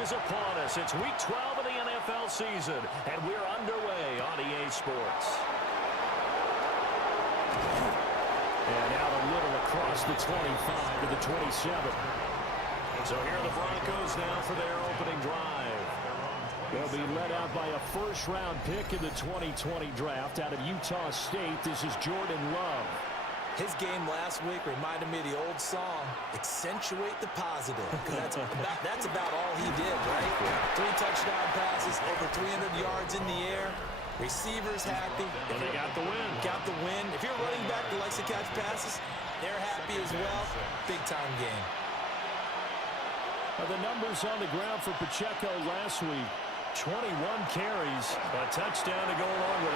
Is upon us. It's week 12 of the NFL season, and we're underway on EA Sports. And out a little across the 25 to the 27. So here are the Broncos now for their opening drive. They'll be led out by a first-round pick in the 2020 draft out of Utah State. This is Jordan Love. His game last week reminded me of the old song, accentuate the positive, because that's about all he did, right? Yeah. 3 touchdown passes, over 300 yards in the air, receivers happy. And they got the win. Got the win. If you're a running back that likes to catch passes, they're happy as well. Big-time game. The numbers on the ground for Pacheco last week, 21 carries, a touchdown to go along with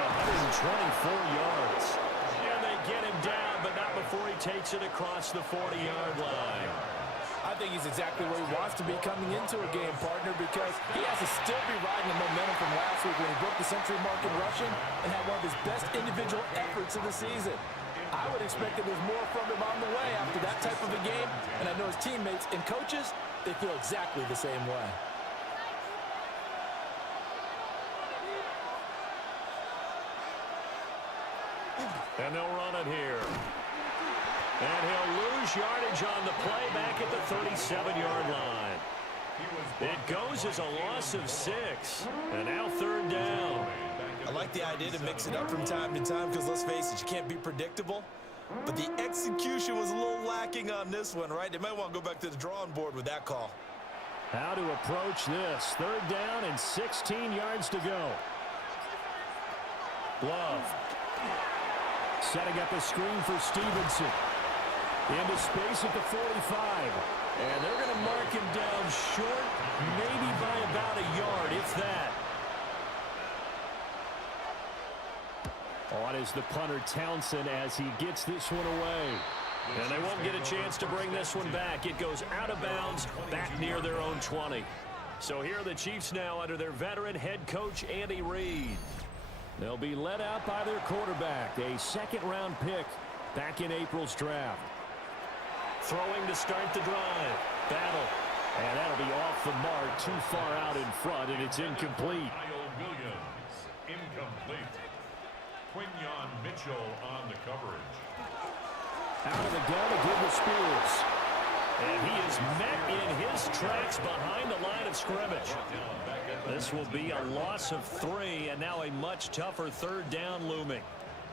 124 yards. And they get him down, but not before he takes it across the 40-yard line. I think he's exactly where he wants to be coming into a game, partner, because he has to still be riding the momentum from last week when he broke the century mark in rushing and had one of his best individual efforts of the season. I would expect that there's more from him on the way after that type of a game, and I know his teammates and coaches, they feel exactly the same way. And they'll run it here. And he'll lose yardage on the play back at the 37-yard line. It goes as a loss of 6. And now 3rd down. I like the idea to mix it up from time to time because, let's face it, you can't be predictable. But the execution was a little lacking on this one, right? They might want to go back to the drawing board with that call. How to approach this. 3rd down and 16 yards to go. Love. Setting up a screen for Stevenson. Into space at the 45. And they're going to mark him down short, maybe by about a yard, if that. On is the punter Townsend as he gets this one away. And they won't get a chance to bring this one back. It goes out of bounds back near their own 20. So here are the Chiefs now under their veteran head coach, Andy Reid. They'll be led out by their quarterback, a second-round pick back in April's draft. Throwing to start the drive. Battle. And that'll be off the mark, too far out in front, and it's incomplete. Williams, incomplete. Quinyon Mitchell on the coverage. Out of the gun again to Spears. And he is met in his tracks behind the line of scrimmage. This will be a loss of 3, and now a much tougher third down looming.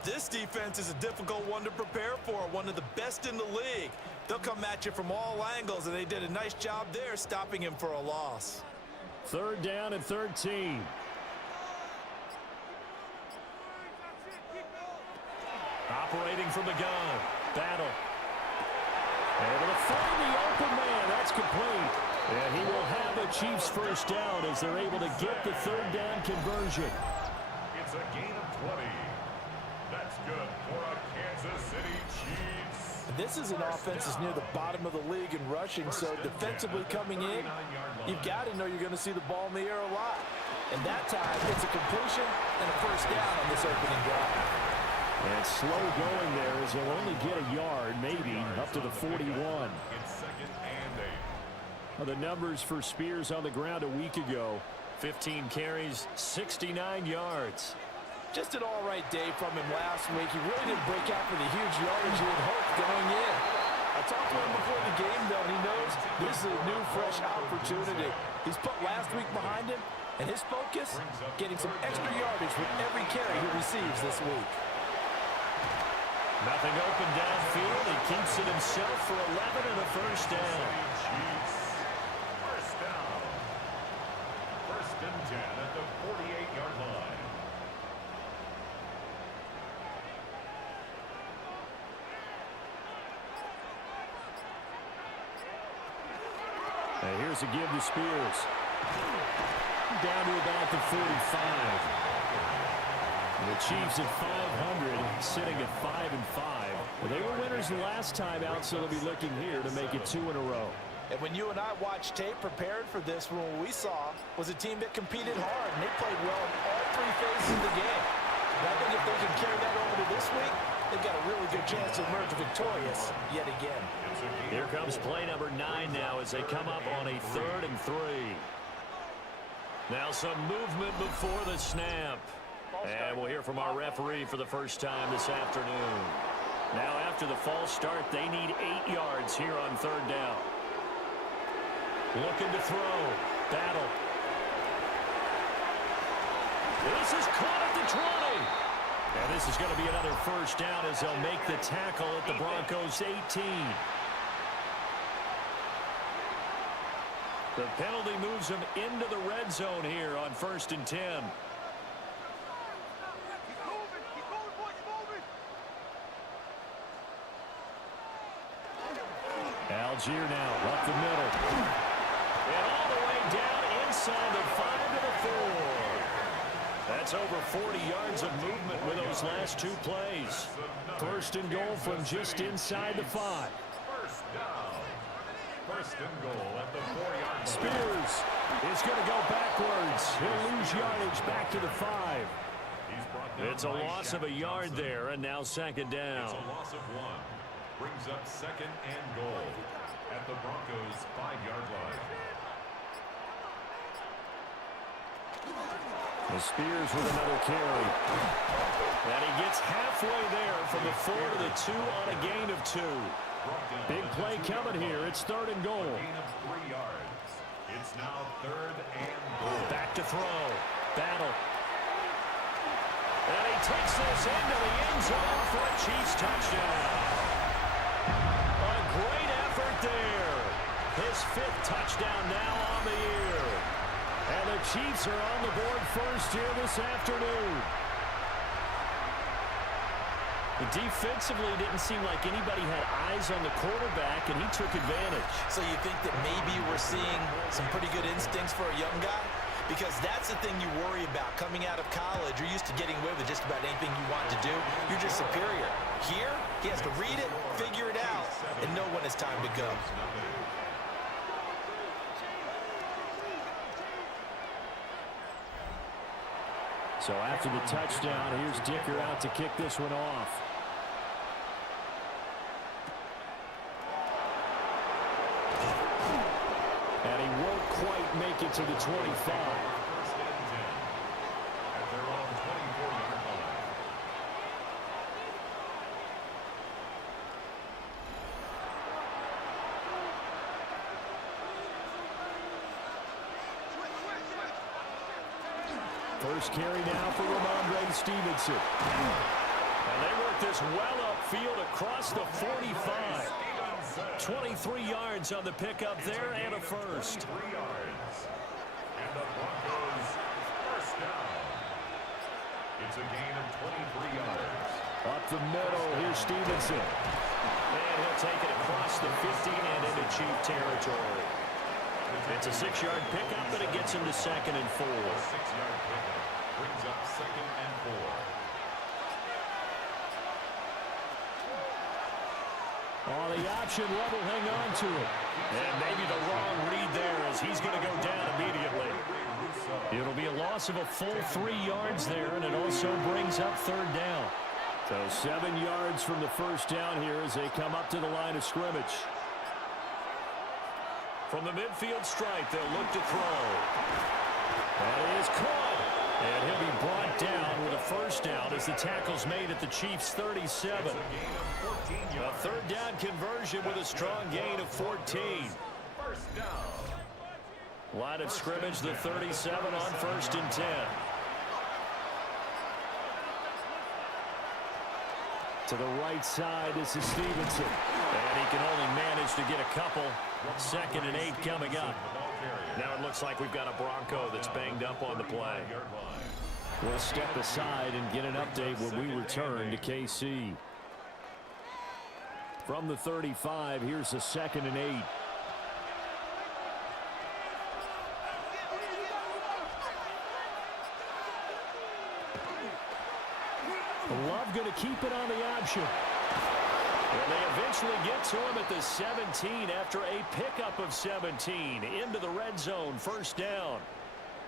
This defense is a difficult one to prepare for, one of the best in the league. They'll come at you from all angles, and they did a nice job there stopping him for a loss. Third down and 13. Operating from the gun. Battle. Able to find the open man. That's complete. And he will have a Chiefs first down as they're able to get the third down conversion. It's a gain of 20. That's good for a Kansas City Chiefs. This is an offense that's near the bottom of the league in rushing, so defensively coming in, you've got to know you're going to see the ball in the air a lot. And that time, it's a completion and a first down on this opening drive. And slow going there as he'll only get a yard, maybe, up to the 41. It's second and 8. Well, the numbers for Spears on the ground a week ago, 15 carries, 69 yards. Just an all-right day from him last week. He really didn't break out for the huge yardage he had hoped going in. I talked to him before the game, though, and he knows this is a new, fresh opportunity. He's put last week behind him, and his focus, getting some extra yardage with every carry he receives this week. Nothing open downfield. He keeps it himself for 11 and a first down. Chiefs. First down. First and 10 at the 48-yard line. And here's a give to Spears. Down to about the 45. The Chiefs at 500, sitting at 5-5. Well, they were winners the last time out, so they'll be looking here to make it 2 in a row. And when you and I watched tape prepared for this, what we saw was a team that competed hard, and they played well in all 3 phases of the game. And I think if they can carry that over to this week, they've got a really good chance to emerge victorious yet again. Here comes play number 9 now as they come up on a 3rd and 3. Now some movement before the snap. And we'll hear from our referee for the first time this afternoon. Now after the false start, they need 8 yards here on 3rd down. Looking to throw. Battle. This is caught at the 20. And this is going to be another first down as they'll make the tackle at the Broncos' 18. The penalty moves them into the red zone here on 1st and 10. Algier now up the middle. And all the way down inside the 5 to the 4. That's over 40 yards of movement with those last 2 plays. 1st and goal from just inside the 5. First down. First and goal at the 4-yard line. Spears is going to go backwards. He'll lose yardage back to the 5. It's a loss of a yard there, and now 2nd down. It's a loss of 1. Brings up 2nd and goal at the Broncos' 5-yard line. The Spears with another carry. And he gets halfway there from the 4 to the 2 on a gain of 2. Big play coming here. It's 3rd and goal. Gain of 3 yards. It's now 3rd and goal. Back to throw. Battle. And he takes this into the end zone for a Chiefs touchdown. A great effort there. His 5th touchdown now on the year. And the Chiefs are on the board first here this afternoon. Defensively, didn't seem like anybody had eyes on the quarterback, and he took advantage. So you think that maybe we're seeing some pretty good instincts for a young guy? Because that's the thing you worry about coming out of college. You're used to getting away with just about anything you want to do. You're just superior. Here, he has to read it, figure it out, and know when it's time to go. So after the touchdown, here's Dicker out to kick this one off. And he won't quite make it to the 25. First and 10 at their own 24-yard line. First carry now for Ramondre Stevenson. And they work this well upfield across the 45. 23 yards on the pickup there and a first. 3 yards. And the Broncos first down. It's a gain of 23 yards. Up the middle, here's Stevenson. And he'll take it across the 50 and into Chief territory. It's a 6-yard pickup, but it gets him to 2nd and 4. 6-yard pickup brings up 2nd and 4. On the option, Love will hang on to it. And maybe the wrong read there as he's going to go down immediately. It'll be a loss of a full 3 yards there, and it also brings up 3rd down. So 7 yards from the first down here as they come up to the line of scrimmage. From the midfield stripe, they'll look to throw. That is caught. And he'll be brought down with a first down as the tackle's made at the Chiefs' 37. A 3rd down conversion with a strong gain of 14. First down. Line of scrimmage, the 37 on 1st and 10. To the right side, this is Stevenson. And he can only manage to get a couple. 2nd and 8 coming up. Now it looks like we've got a Bronco that's banged up on the play. We'll step aside and get an update when we return to KC. From the 35, here's a 2nd and 8. Love going to keep it on the option. And they eventually get to him at the 17 after a pickup of 17 into the red zone. First down.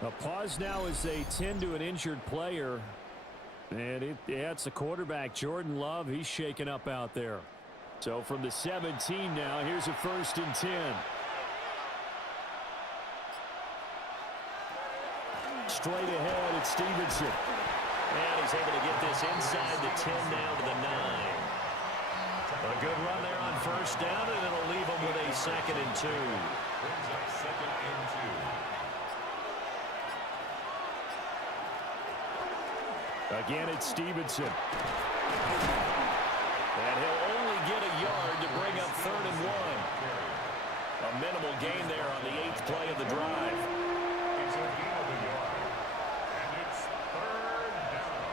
A pause now as they tend to an injured player. And it's the quarterback, Jordan Love. He's shaken up out there. So from the 17 now, here's a 1st and 10. Straight ahead, it's Stevenson. And he's able to get this inside the 10 now to the 9. A good run there on first down, and it'll leave him with a 2nd and 2. Brings up 2nd and 2. Again, it's Stevenson. And he'll only get a yard to bring up 3rd and 1. A minimal gain there on the 8th play of the drive. It's a gain of a yard. And it's 3rd down.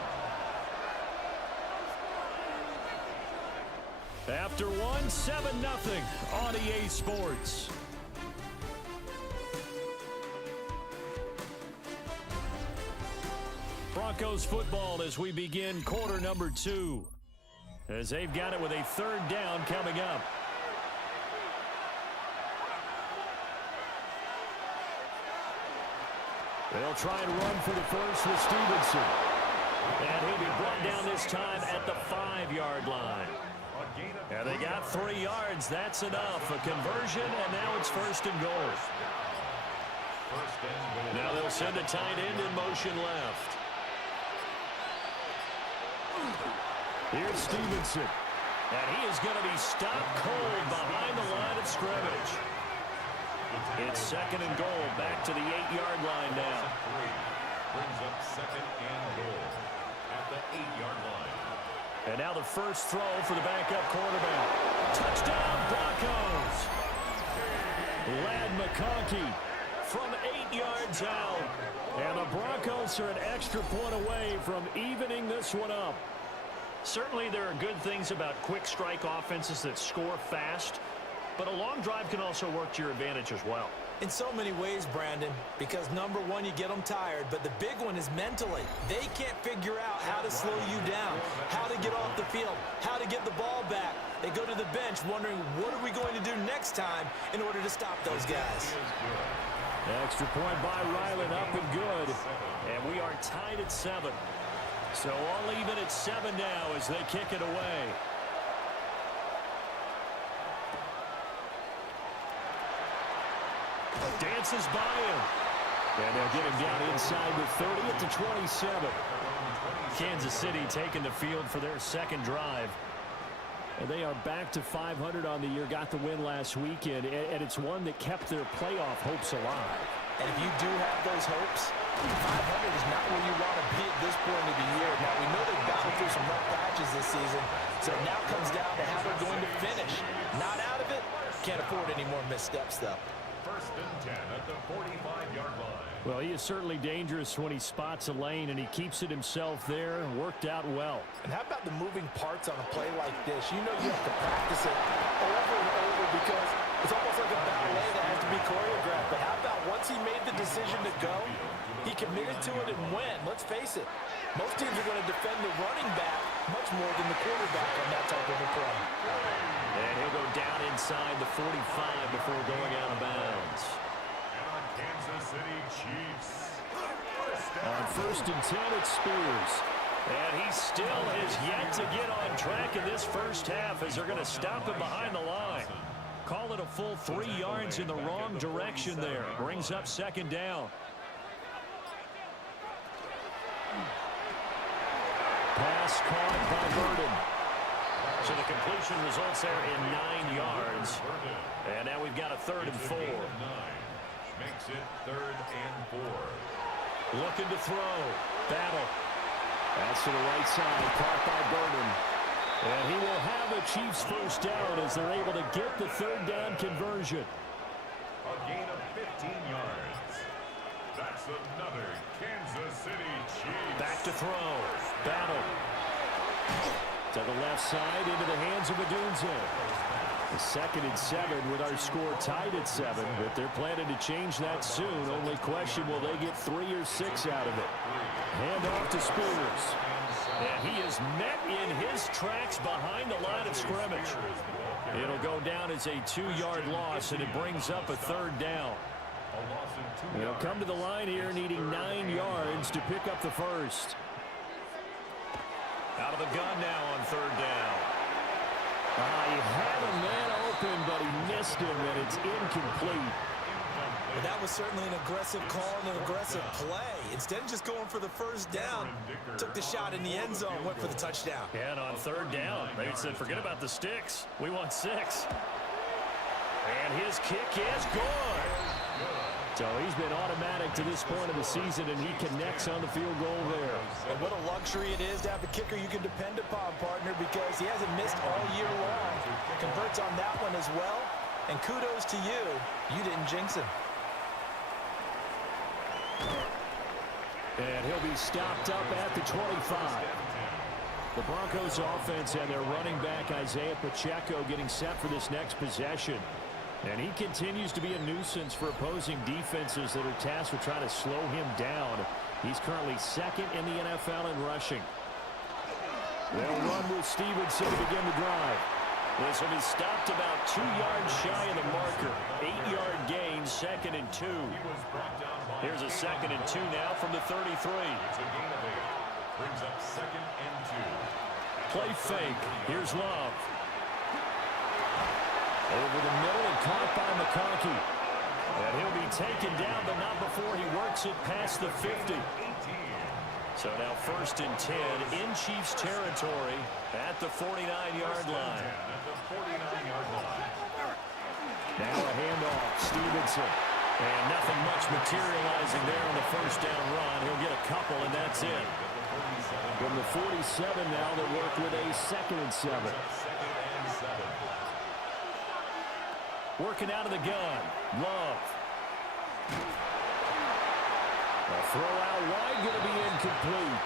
After one, 7-0 on EA Sports. Broncos football as we begin quarter number 2. As they've got it with a 3rd down coming up. They'll try and run for the first with Stevenson. And he'll be brought down this time at the 5-yard line. And they got 3 yards. That's enough. A conversion, and now it's 1st and goal. Now they'll send a tight end in motion left. Here's Stevenson. And he is going to be stopped cold behind the line of scrimmage. It's 2nd and goal. Back to the 8-yard line now. Brings up 2nd and goal at the 8-yard line. And now the first throw for the backup quarterback. Touchdown, Broncos! Lad McConkey from 8 yards out. And the Broncos are an extra point away from evening this one up. Certainly there are good things about quick strike offenses that score fast, but a long drive can also work to your advantage as well. In so many ways, Brandon, because number one, you get them tired, but the big one is mentally. They can't figure out how to slow you down, how to get off the field, how to get the ball back. They go to the bench wondering, what are we going to do next time in order to stop those guys? Extra point by Ryland, up and good. And we are tied at 7. So all even at 7 now as they kick it away. Dances by him. And they'll get him down inside the 30 at the 27. Kansas City taking the field for their second drive. And they are back to 500 on the year, got the win last weekend, and it's one that kept their playoff hopes alive. And if you do have those hopes, 500 is not where you want to be at this point of the year. Now, we know they've battled through some rough patches this season, so it now comes down to how they're going to finish. Not out of it. Can't afford any more missteps, though. First and 10 at the 45-yard line. Well, he is certainly dangerous when he spots a lane, and he keeps it himself there. Worked out well. And how about the moving parts on a play like this? You know you have to practice it over and over because it's almost like a ballet that has to be choreographed. But how about once he made the decision to go, he committed to it and went. Let's face it, most teams are going to defend the running back much more than the quarterback on that type of a play. And he'll go down inside the 45 before going out of bounds. And on Kansas City Chiefs. On first and 10, it's Spears. And he still has yet to get on track in this first half as they're going to stop him behind the line. Call it a full 3 yards in the wrong direction there. Brings up second down. Pass caught by Burden. So the completion results there in 9 yards. And now we've got a 3rd and 4. Makes it 3rd and 4. Looking to throw. Battle. That's to the right side. Caught by Burden. And he will have the Chiefs first down as they're able to get the 3rd down conversion. A gain of 15 yards. That's another Kansas City Chiefs. Back to throw. Battle. To the left side into the hands of Adunze. The 2nd and 7 with our score tied at 7, but they're planning to change that soon. Only question, will they get 3 or 6 out of it? Hand off to Spears. And he is met in his tracks behind the line of scrimmage. It'll go down as a 2-yard loss, and it brings up a 3rd down. They'll come to the line here needing 9 yards to pick up the first. Out of the gun now on 3rd down. He had a man open, but he missed him, and it's incomplete. But that was certainly an aggressive call and an aggressive play. Instead of just going for the first down, took the shot in the end zone, went for the touchdown. And on 3rd down, they said, forget about the sticks. We want 6. And his kick is good. So he's been automatic to this point of the season, and he connects on the field goal there. And what a luxury it is to have a kicker you can depend upon, partner, because he hasn't missed all year long. Converts on that one as well. And kudos to you. You didn't jinx him. And he'll be stopped up at the 25. The Broncos offense and their running back Isaiah Pacheco getting set for this next possession. And he continues to be a nuisance for opposing defenses that are tasked with trying to slow him down. He's currently 2nd in the NFL in rushing. They'll run with Stevenson to begin the drive. This will be stopped about 2 yards shy of the marker. 8-yard gain, 2nd and 2. Here's a 2nd and 2 now from the 33. It's a gain of 8. Brings up 2nd and 2. Play fake. Here's Love. Over the middle and caught by McConkey. And he'll be taken down, but not before he works it past the 50. So now 1st and 10 in Chiefs territory at the 49-yard line. Now a handoff. Stevenson. And nothing much materializing there on the first down run. He'll get a couple, and that's it. From the 47 now, they'll work with a 2nd and 7. Working out of the gun. Love. A throw out wide, going to be incomplete.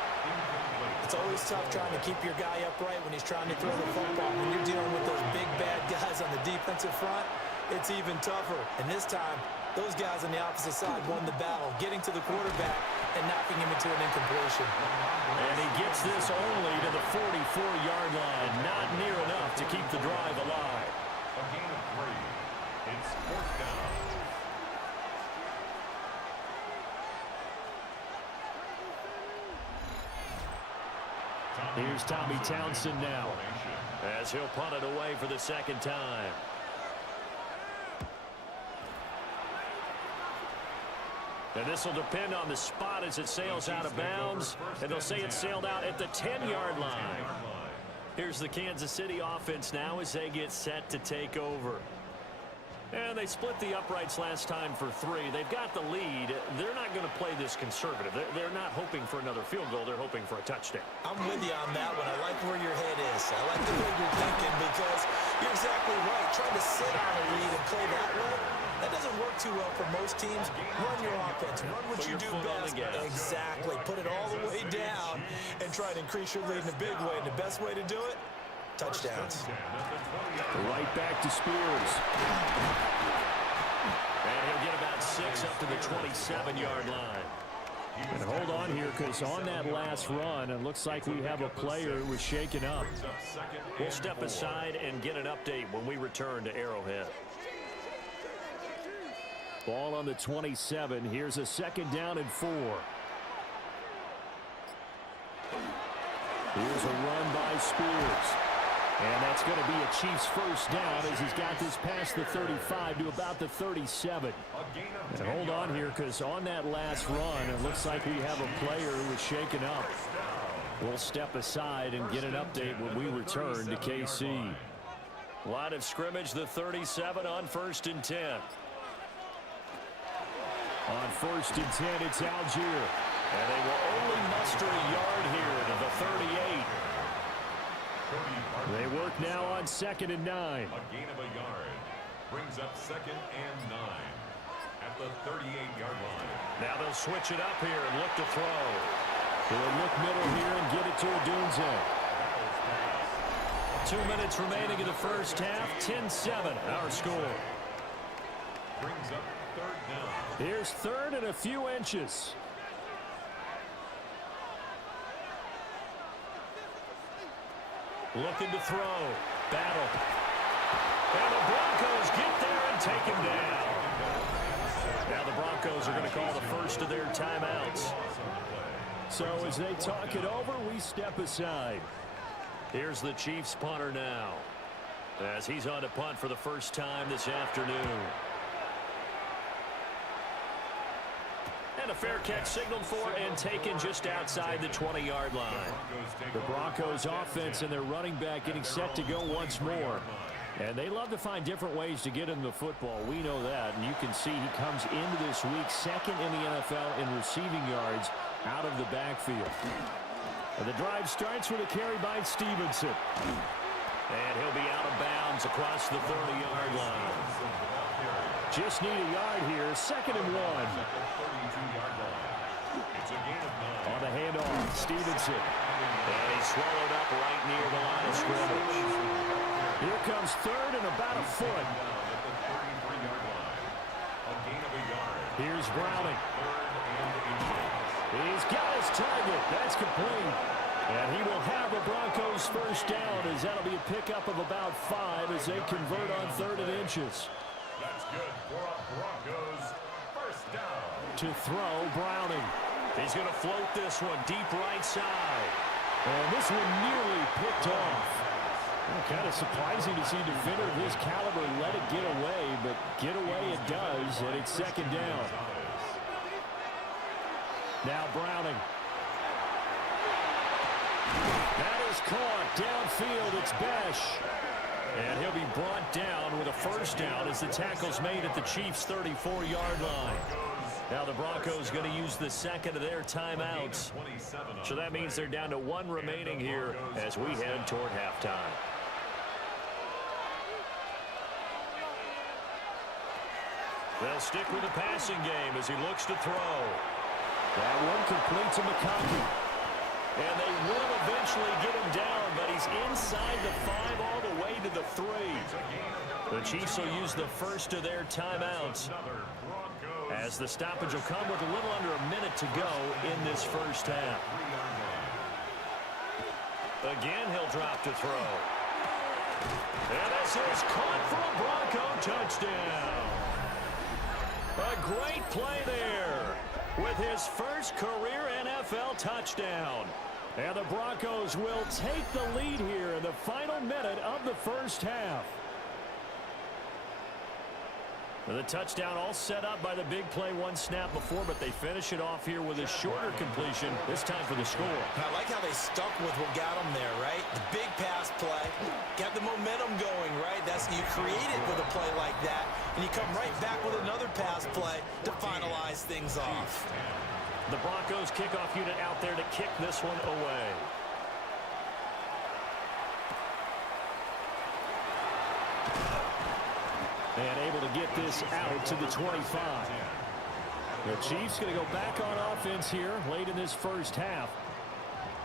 It's always tough trying to keep your guy upright when he's trying to throw the football. When you're dealing with those big, bad guys on the defensive front, it's even tougher. And this time, those guys on the opposite side won the battle, getting to the quarterback and knocking him into an incompletion. And he gets this only to the 44-yard line. Not near enough to keep the drive alive. A gain of 3. It's 4th down. Here's Tommy Townsend now, as he'll punt it away for the second time. And this will depend on the spot as it sails out of bounds. And they'll say it sailed out at the 10-yard line. Here's the Kansas City offense now as they get set to take over. And they split the uprights last time for 3. They've got the lead. They're not going to play this conservative. They're not hoping for another field goal. They're hoping for a touchdown. I'm with you on that one. I like where your head is. I like the way you're thinking because you're exactly right. Trying to sit on a lead and play that way, that doesn't work too well for most teams. Run your offense. Run what you do best. Exactly. Put it all the way down and try to increase your lead in a big way. And the best way to do it, touchdowns. Right back to Spears. And he'll get about 6 up to the 27-yard line. And hold on here, because on that last run, it looks like we have a player who was shaken up. We'll step aside and get an update when we return to Arrowhead. Ball on the 27. Here's a 2nd down and 4. Here's a run by Spears. And that's going to be a Chiefs first down as he's got this past the 35 to about the 37. And hold on here, because on that last run, it looks like we have a player who is shaken up. We'll step aside and get an update when we return to KC. Line of scrimmage, the 37 on 1st and 10. On 1st and 10, it's Algier. And they will only muster a yard here to the 38. They work now on 2nd and 9. A gain of a yard brings up 2nd and 9 at the 38-yard line. Now they'll switch it up here and look to throw. They'll look middle here and get it to Odunze. 2 minutes remaining in the first half. 10-7 our score. Brings up 3rd down. Here's 3rd and a few inches. Looking to throw. Battle. And the Broncos get there and take him down. Now the Broncos are going to call the first of their timeouts. So as they talk it over, we step aside. Here's the Chiefs punter now, as he's on to punt for the first time this afternoon. And a fair catch signaled for and taken just outside the 20-yard line. The Broncos offense and their running back getting set to go once more. And they love to find different ways to get in the football. We know that. And you can see he comes into this week 2nd in the NFL in receiving yards out of the backfield. And the drive starts with a carry by Stevenson. And he'll be out of bounds across the 30-yard line. Just need a yard here. 2nd and 1. On the handoff, Stevenson. And he's swallowed up right near the line of scrimmage. Here comes 3rd and about a foot. Here's Browning. He's got his target. That's complete. And he will have a Broncos first down, as that'll be a pickup of about 5 as they convert on 3rd and inches. That's good for a Broncos first down. To throw, Browning. He's going to float this one deep right side. And this one nearly picked off. Well, kind of surprising to see a defender of his caliber let it get away, but get away it does, and it's 2nd down. Now Browning. That is caught downfield. It's Besh. And he'll be brought down with a first down as the tackle's made at the Chiefs' 34-yard line. Now the Broncos going to use the 2nd of their timeouts. So that means they're down to 1 remaining here as we head toward halftime. They'll stick with the passing game as he looks to throw. That one complete to McConkey. And they will eventually get him down, but he's inside the 5 all the way to the 3. The Chiefs will use the first of their timeouts, as the stoppage will come with a little under a minute to go in this first half. Again, he'll drop to throw. And this is caught for a Bronco touchdown. A great play there with his first career NFL touchdown. And the Broncos will take the lead here in the final minute of the first half. The touchdown all set up by the big play one snap before, but they finish it off here with a shorter completion, this time for the score. I like how they stuck with what got them there, right? The big pass play, got the momentum going, right? That's you create it with a play like that, and you come right back with another pass play to finalize things off. The Broncos kickoff unit out there to kick this one away. And able to get this out to the 25. The Chiefs going to go back on offense here late in this first half.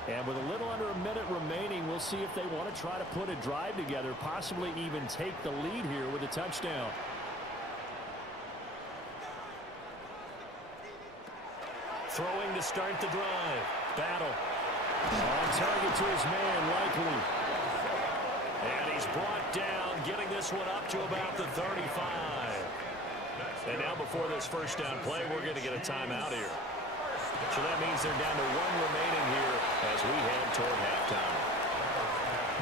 And with a little under a minute remaining, we'll see if they want to try to put a drive together, possibly even take the lead here with a touchdown. Throwing to start the drive. Battle. On target to his man, Likely. And he's brought down, getting this one up to about the 35. And now before this first down play, we're going to get a timeout here. So that means they're down to one remaining here as we head toward halftime.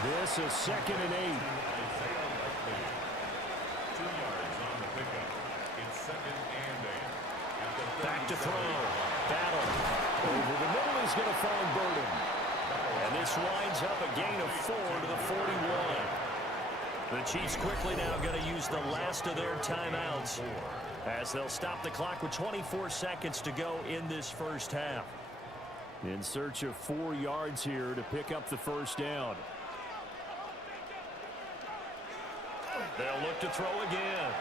This is 2nd and 8. 2 yards on the pickup. It's 2nd and 8. Back to throw. Battle. Over the middle, he's going to find Burden. And this winds up a gain of 4 to the 41. The Chiefs quickly now going to use the last of their timeouts as they'll stop the clock with 24 seconds to go in this first half. In search of 4 yards here to pick up the first down. They'll look to throw again.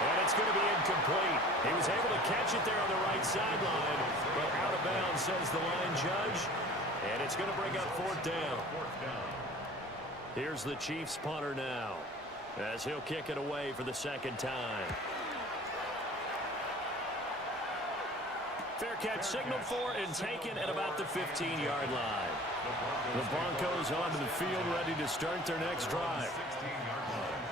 And it's going to be incomplete. He was able to catch it there on the right sideline, but out of bounds, says the line judge. And it's going to bring up 4th down. Here's the Chiefs punter now, as he'll kick it away for the 2nd time. Fair catch signaled for and taken at about the 15-yard line. The Broncos onto the field ready to start their next drive.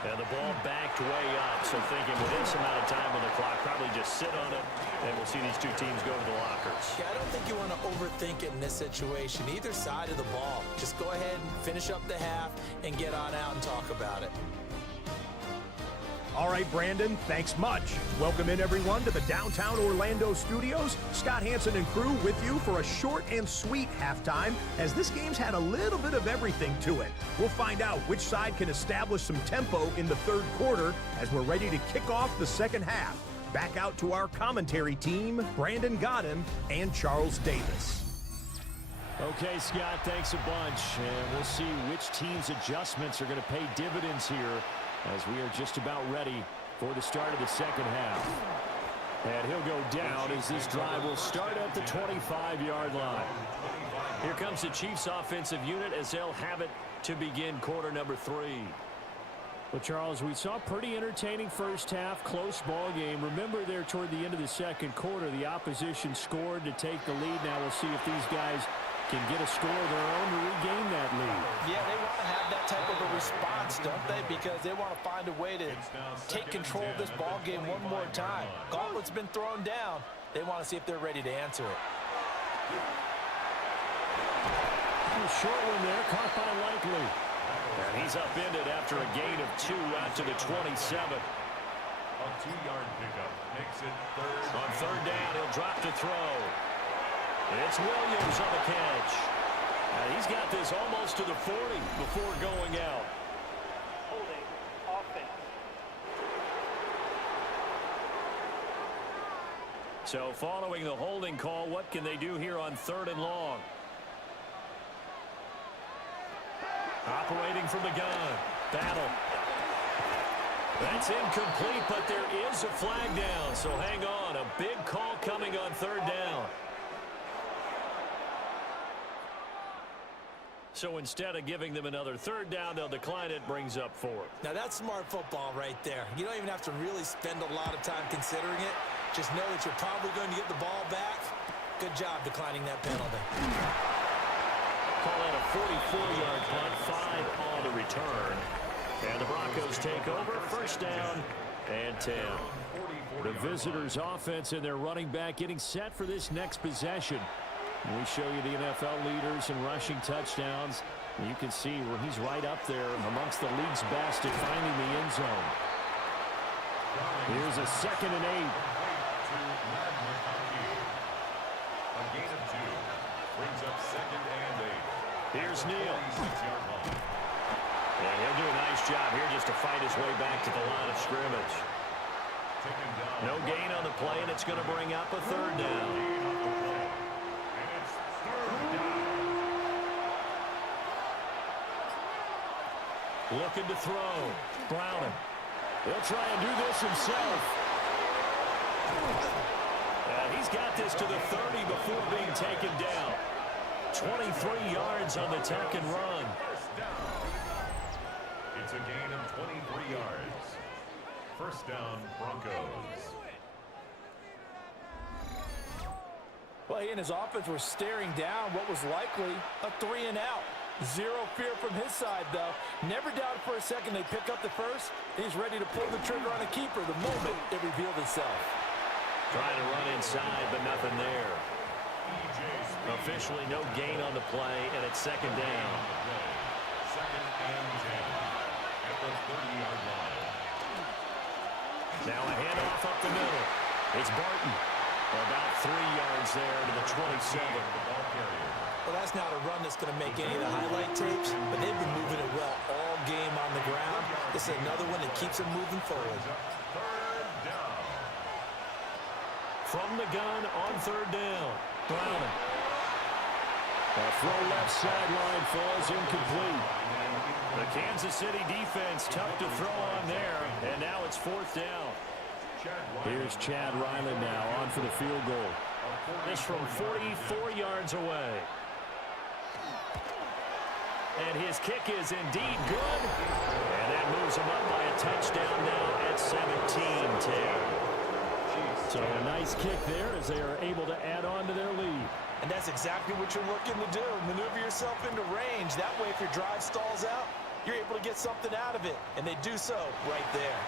And the ball backed way up, so thinking with this amount of time on the clock, probably just sit on it, and we'll see these two teams go to the lockers. Yeah, I don't think you want to overthink it in this situation, either side of the ball. Just go ahead and finish up the half and get on out and talk about it. All right, Brandon, thanks much. Welcome in, everyone, to the downtown Orlando studios. Scott Hansen and crew with you for a short and sweet halftime, as this game's had a little bit of everything to it. We'll find out which side can establish some tempo in the 3rd quarter as we're ready to kick off the 2nd half. Back out to our commentary team, Brandon Godden and Charles Davis. Okay, Scott, thanks a bunch. And we'll see which team's adjustments are going to pay dividends here, as we are just about ready for the start of the 2nd half. And he'll go down as this drive will start at the 25-yard line. Here comes the Chiefs offensive unit as they'll have it to begin quarter number 3. Well, Charles, we saw a pretty entertaining first half, close ball game. Remember there toward the end of the 2nd quarter, the opposition scored to take the lead. Now we'll see if these guys can get a score of their own to regain that lead. Yeah, they want to have that type of a response, don't they? Because they want to find a way to take control of this ball game one more time. Gauntlet's been thrown down. They want to see if they're ready to answer it. A short one there, caught by Likely. And he's upended after a gain of 2 out to the 27. A 2-yard pickup makes it 3rd. On 3rd down, he'll drop to throw. It's Williams on the catch. He's got this almost to the 40 before going out. Holding offense. So following the holding call, what can they do here on 3rd and long? Operating from the gun. Battle. That's incomplete, but there is a flag down. So hang on. A big call coming on 3rd down. So instead of giving them another 3rd down, they'll decline it, brings up 4. Now that's smart football right there. You don't even have to really spend a lot of time considering it. Just know that you're probably going to get the ball back. Good job declining that penalty. Call that a 44-yard punt, 5 on the return. And the Broncos take over, 1st down and 10. The visitors' offense and their running back getting set for this next possession. We show you the NFL leaders in rushing touchdowns. You can see where he's right up there amongst the league's best at finding the end zone. Here's a 2nd and 8. A gain of 2 brings up 2nd and 8. Here's Neal. 46-yard line. Yeah, he'll do a nice job here just to fight his way back to the line of scrimmage. Taken down. No gain on the play, and it's going to bring up a 3rd down. Gain on the play. And it's 3rd down. Looking to throw. Browning. He'll try and do this himself. He's got this to the 30 before being taken down. 23 yards on the tuck and run. First down. It's a gain of 23 yards. First down, Broncos. Well, he and his offense were staring down what was likely a 3-and-out. Zero fear from his side, though. Never doubted for a second they pick up the first. He's ready to pull the trigger on a keeper the moment it revealed itself. Trying to run inside, but nothing there. Officially no gain on the play, and it's 2nd down. 2nd and 10 at the 30-yard line. Now a handoff up the middle. It's Barton. About 3 yards there to the 27. The ball carrier. Well, that's not a run that's going to make any of the highlight tapes, but they've been moving it well all game on the ground. This is another one that keeps them moving forward. 3rd down. From the gun on 3rd down. Browning. A throw left sideline falls incomplete. The Kansas City defense tough to throw on there, and now it's 4th down. Here's Chad Riley now on for the field goal. This from 44 yards away. And his kick is indeed good. And that moves him up by a touchdown now at 17-10. So a nice kick there as they are able to add on to their lead. And that's exactly what you're looking to do. Maneuver yourself into range. That way, if your drive stalls out, you're able to get something out of it. And they do so right there.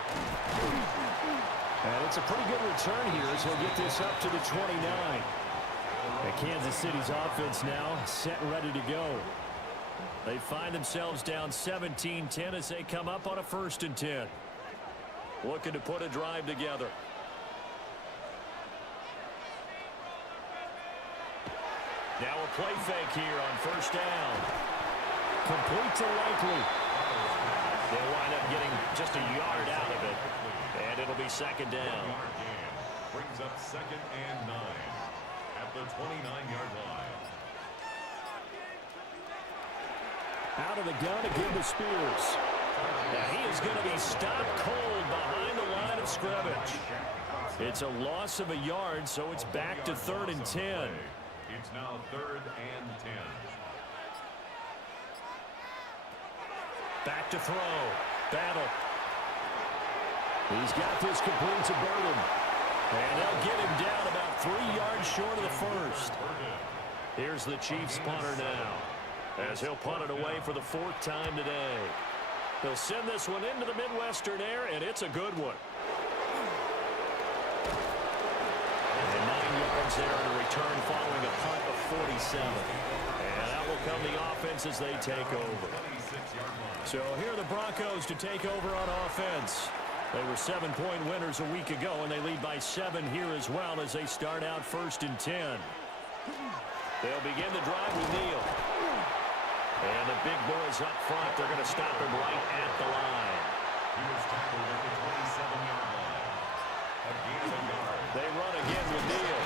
And it's a pretty good return here as he'll get this up to the 29. And Kansas City's offense now set and ready to go. They find themselves down 17-10 as they come up on a 1st and 10. Looking to put a drive together. Now a play fake here on 1st down. Complete to Likely. They'll wind up getting just a yard out of it. And it'll be 2nd down. Brings up 2nd and 9 at the 29-yard line. Out of the gun again to Spears. Now he is going to be stopped cold behind the line of scrimmage. It's a loss of a yard, so it's back to 3rd and 10. It's now 3rd and 10. Back to throw. Battle. He's got this complete to Burden. And they'll get him down about 3 yards short of the first. Here's the Chiefs punter now, as he'll punt it away for the 4th time today. He'll send this one into the Midwestern air, and it's a good one. And 9 yards there on a return following a punt of 47. And that will come the offense as they take over. So here are the Broncos to take over on offense. They were 7-point winners a week ago, and they lead by 7 here as well as they start out 1st and 10. They'll begin the drive with Neal. And the big boys up front, they're going to stop him right at the line. He was tackled at the 27-yard line. A gain of a yard. They run again with Neal.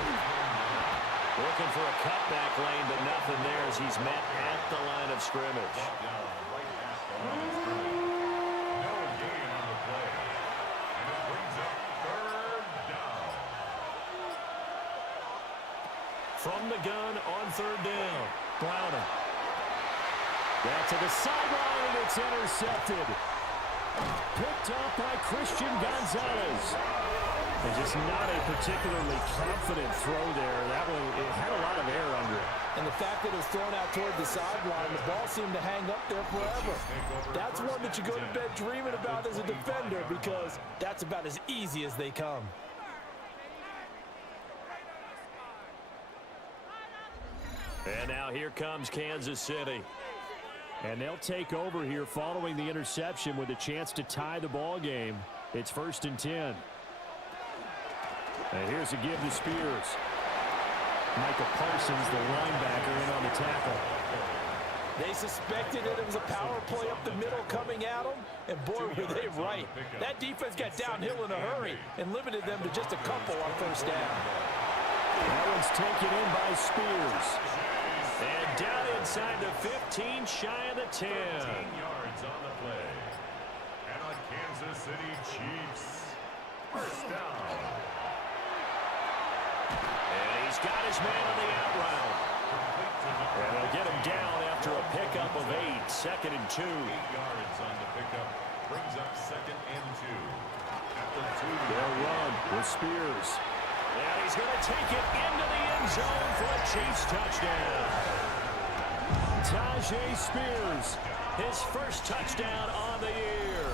Looking for a cutback lane, but nothing there as he's met at the line of scrimmage. Down right at the line of scrimmage. No gain on the play. And it brings up 3rd down. From the gun on 3rd down, Browning. Back to the sideline, and it's intercepted. Picked up by Christian Gonzalez. It's just not a particularly confident throw there. That one, it had a lot of air under it. And the fact that it was thrown out toward the sideline, the ball seemed to hang up there forever. That's one that you go to bed dreaming about as a defender because that's about as easy as they come. And now here comes Kansas City. And they'll take over here following the interception with a chance to tie the ball game. It's 1st and 10. And here's a give to Spears. Michael Parsons, the linebacker, in on the tackle. They suspected that it was a power play up the middle coming at them, and boy, were they right. That defense got downhill in a hurry and limited them to just a couple on 1st down. That one's taken in by Spears. And down inside the 15, shy of the 10. 13 yards on the play. And on Kansas City Chiefs, 1st down. And he's got his man on the out route. And they'll get him down after a pickup of 8, 2nd and 2. 8 yards on the pickup, brings up 2nd and 2. At the 2. They'll run with Spears. And he's going to take it into the end zone for a Chiefs touchdown. Tajay Spears, His first touchdown on the year.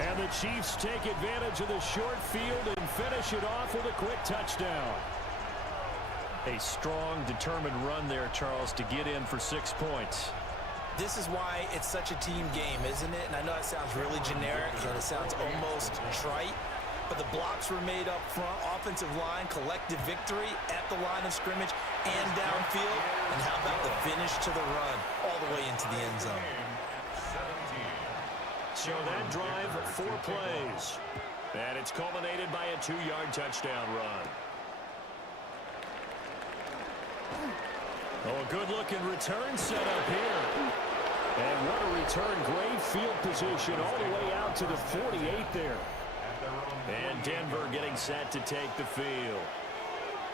and the Chiefs take advantage of the short field and finish it off with a quick touchdown. A strong, determined run there, Charles, to get in for 6 points. This is why it's such a team game, isn't it? And I know it sounds really generic and it sounds almost trite, but the blocks were made up front, offensive line, collective victory at the line of scrimmage and downfield. And how about the finish to the run all the way into the end zone? So that drive, 4 plays. And it's culminated by a 2-yard touchdown run. Oh, a good-looking return set up here. And what a return. Great field position all the way out to the 48 there. And Denver getting set to take the field.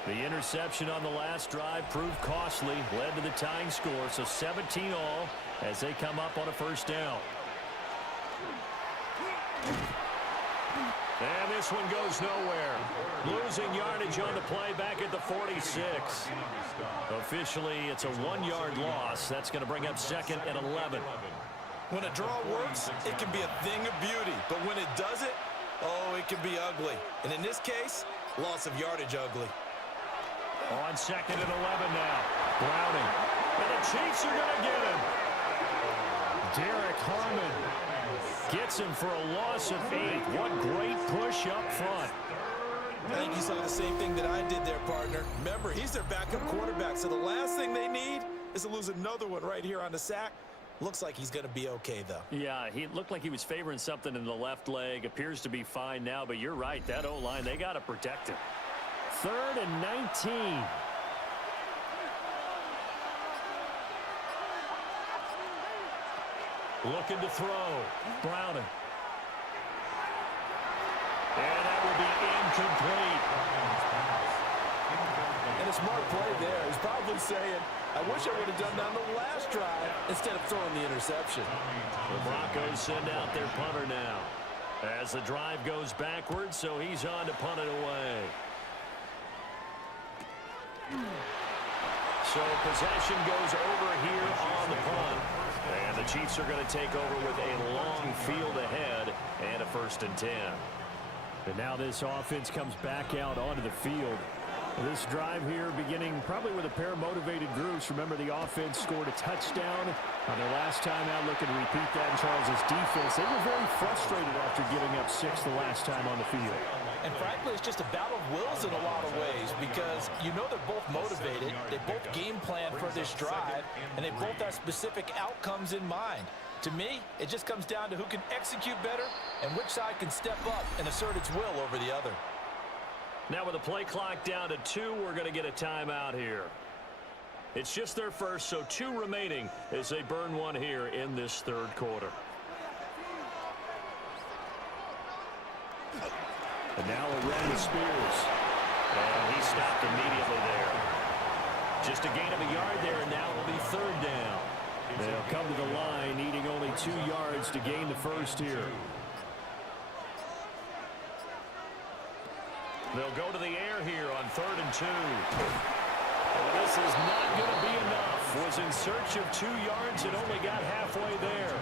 The interception on the last drive proved costly, led to the tying score, so 17 all as they come up on a 1st down. And this one goes nowhere. Losing yardage on the play back at the 46. Officially, it's a 1-yard loss. That's going to bring up 2nd and 11. When a draw works, it can be a thing of beauty. But when it doesn't, oh, it can be ugly. And in this case, loss of yardage ugly. On 2nd and 11 now. Browning. And the Chiefs are going to get him. Derek Harmon gets him for a loss of 8. What great push up front. I think you saw the same thing that I did there, partner. Remember, he's their backup quarterback, so the last thing they need is to lose another one right here on the sack. Looks like he's going to be okay, though. Yeah, he looked like he was favoring something in the left leg. Appears to be fine now, but you're right. That O-line, they got to protect him. 3rd and 19. Looking to throw. Browning. And that will be incomplete. And a smart play there. He's probably saying, I wish I would have done that on the last drive instead of throwing the interception. The Broncos send out their punter now. As the drive goes backwards, so he's on to punt it away. So possession goes over here on the punt. And the Chiefs are going to take over with a long field ahead and a 1st and 10. And now this offense comes back out onto the field. This drive here beginning probably with a pair of motivated groups. Remember, the offense scored a touchdown on their last time out. Looking to repeat that in Charles's defense. They were very frustrated after giving up 6 the last time on the field. And frankly, it's just a battle of wills in a lot of ways because you know they're both motivated. They both game plan for this drive, and they both have specific outcomes in mind. To me, it just comes down to who can execute better and which side can step up and assert its will over the other. Now with the play clock down to 2, we're going to get a timeout here. It's just their first, so 2 remaining as they burn one here in this 3rd quarter. And now a run with Spears. And he stopped immediately there. Just a gain of a yard there, and now it'll be 3rd down. They'll come to the line, needing only 2 yards to gain the first here. They'll go to the air here on 3rd and 2. Well, this is not going to be enough. Was in search of 2 yards and only got halfway there.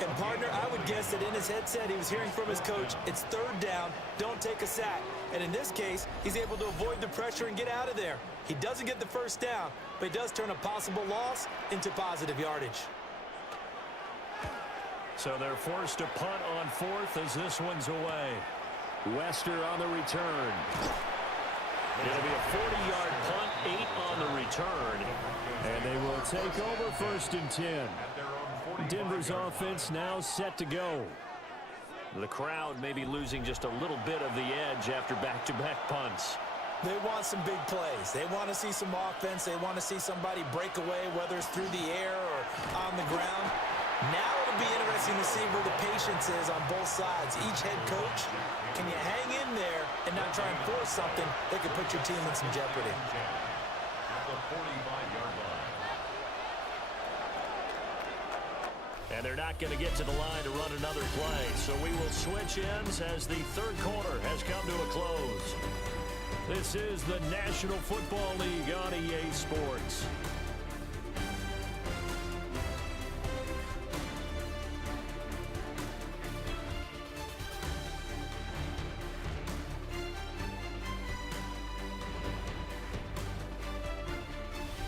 And partner, I would guess that in his headset he was hearing from his coach, it's 3rd down, don't take a sack. And in this case, he's able to avoid the pressure and get out of there. He doesn't get the first down, but he does turn a possible loss into positive yardage. So they're forced to punt on fourth as this one's away. Wester on the return. It'll be a 40-yard punt, 8 on the return. And they will take over first and 10. Denver's offense now set to go. The crowd may be losing just a little bit of the edge after back-to-back punts. They want some big plays. They want to see some offense. They want to see somebody break away, whether it's through the air or on the ground. Now it'll be interesting to see where the patience is on both sides. Each head coach, can you hang in there and not try and force something that could put your team in some jeopardy? At the 45-yard line. And they're not going to get to the line to run another play. So we will switch ends as the third quarter has come to a close. This is the National Football League on EA Sports.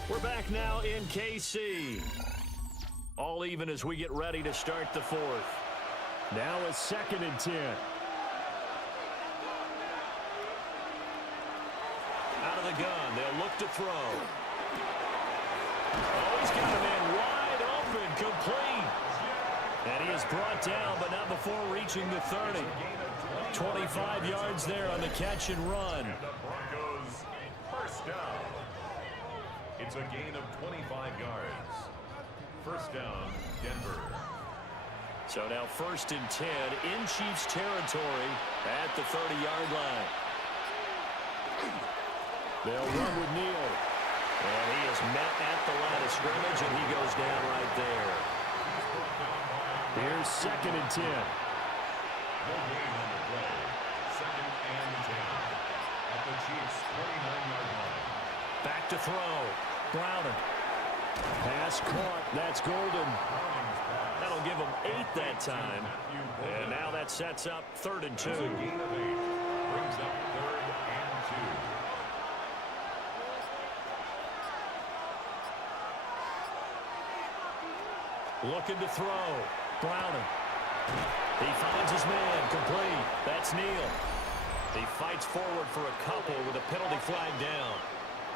We're back now in KC. All even as we get ready to start the fourth. Now a 2nd and 10. Out of the gun, they'll look to throw. Oh, he's got a man wide open, complete. And he is brought down, but not before reaching the 30. 25 yards there on the catch and run. And the Broncos first down. It's a gain of 25 yards. First down, Denver. So now 1st and 10 in Chiefs territory at the 30-yard line. They'll run with Neal. And he is met at the line of scrimmage, and he goes down right there. Here's 2nd and 10. No gain on the play. 2nd and 10. At the Chiefs' 29-yard line. Back to throw. Browner. Pass caught. That's Golden. That'll give him 8 that time. And now that sets up 3rd and 2. That's a gain of 8. Brings up 3rd and 2. Looking to throw. Browner. He finds his man. Complete. That's Neal. He fights forward for a couple with a penalty flag down.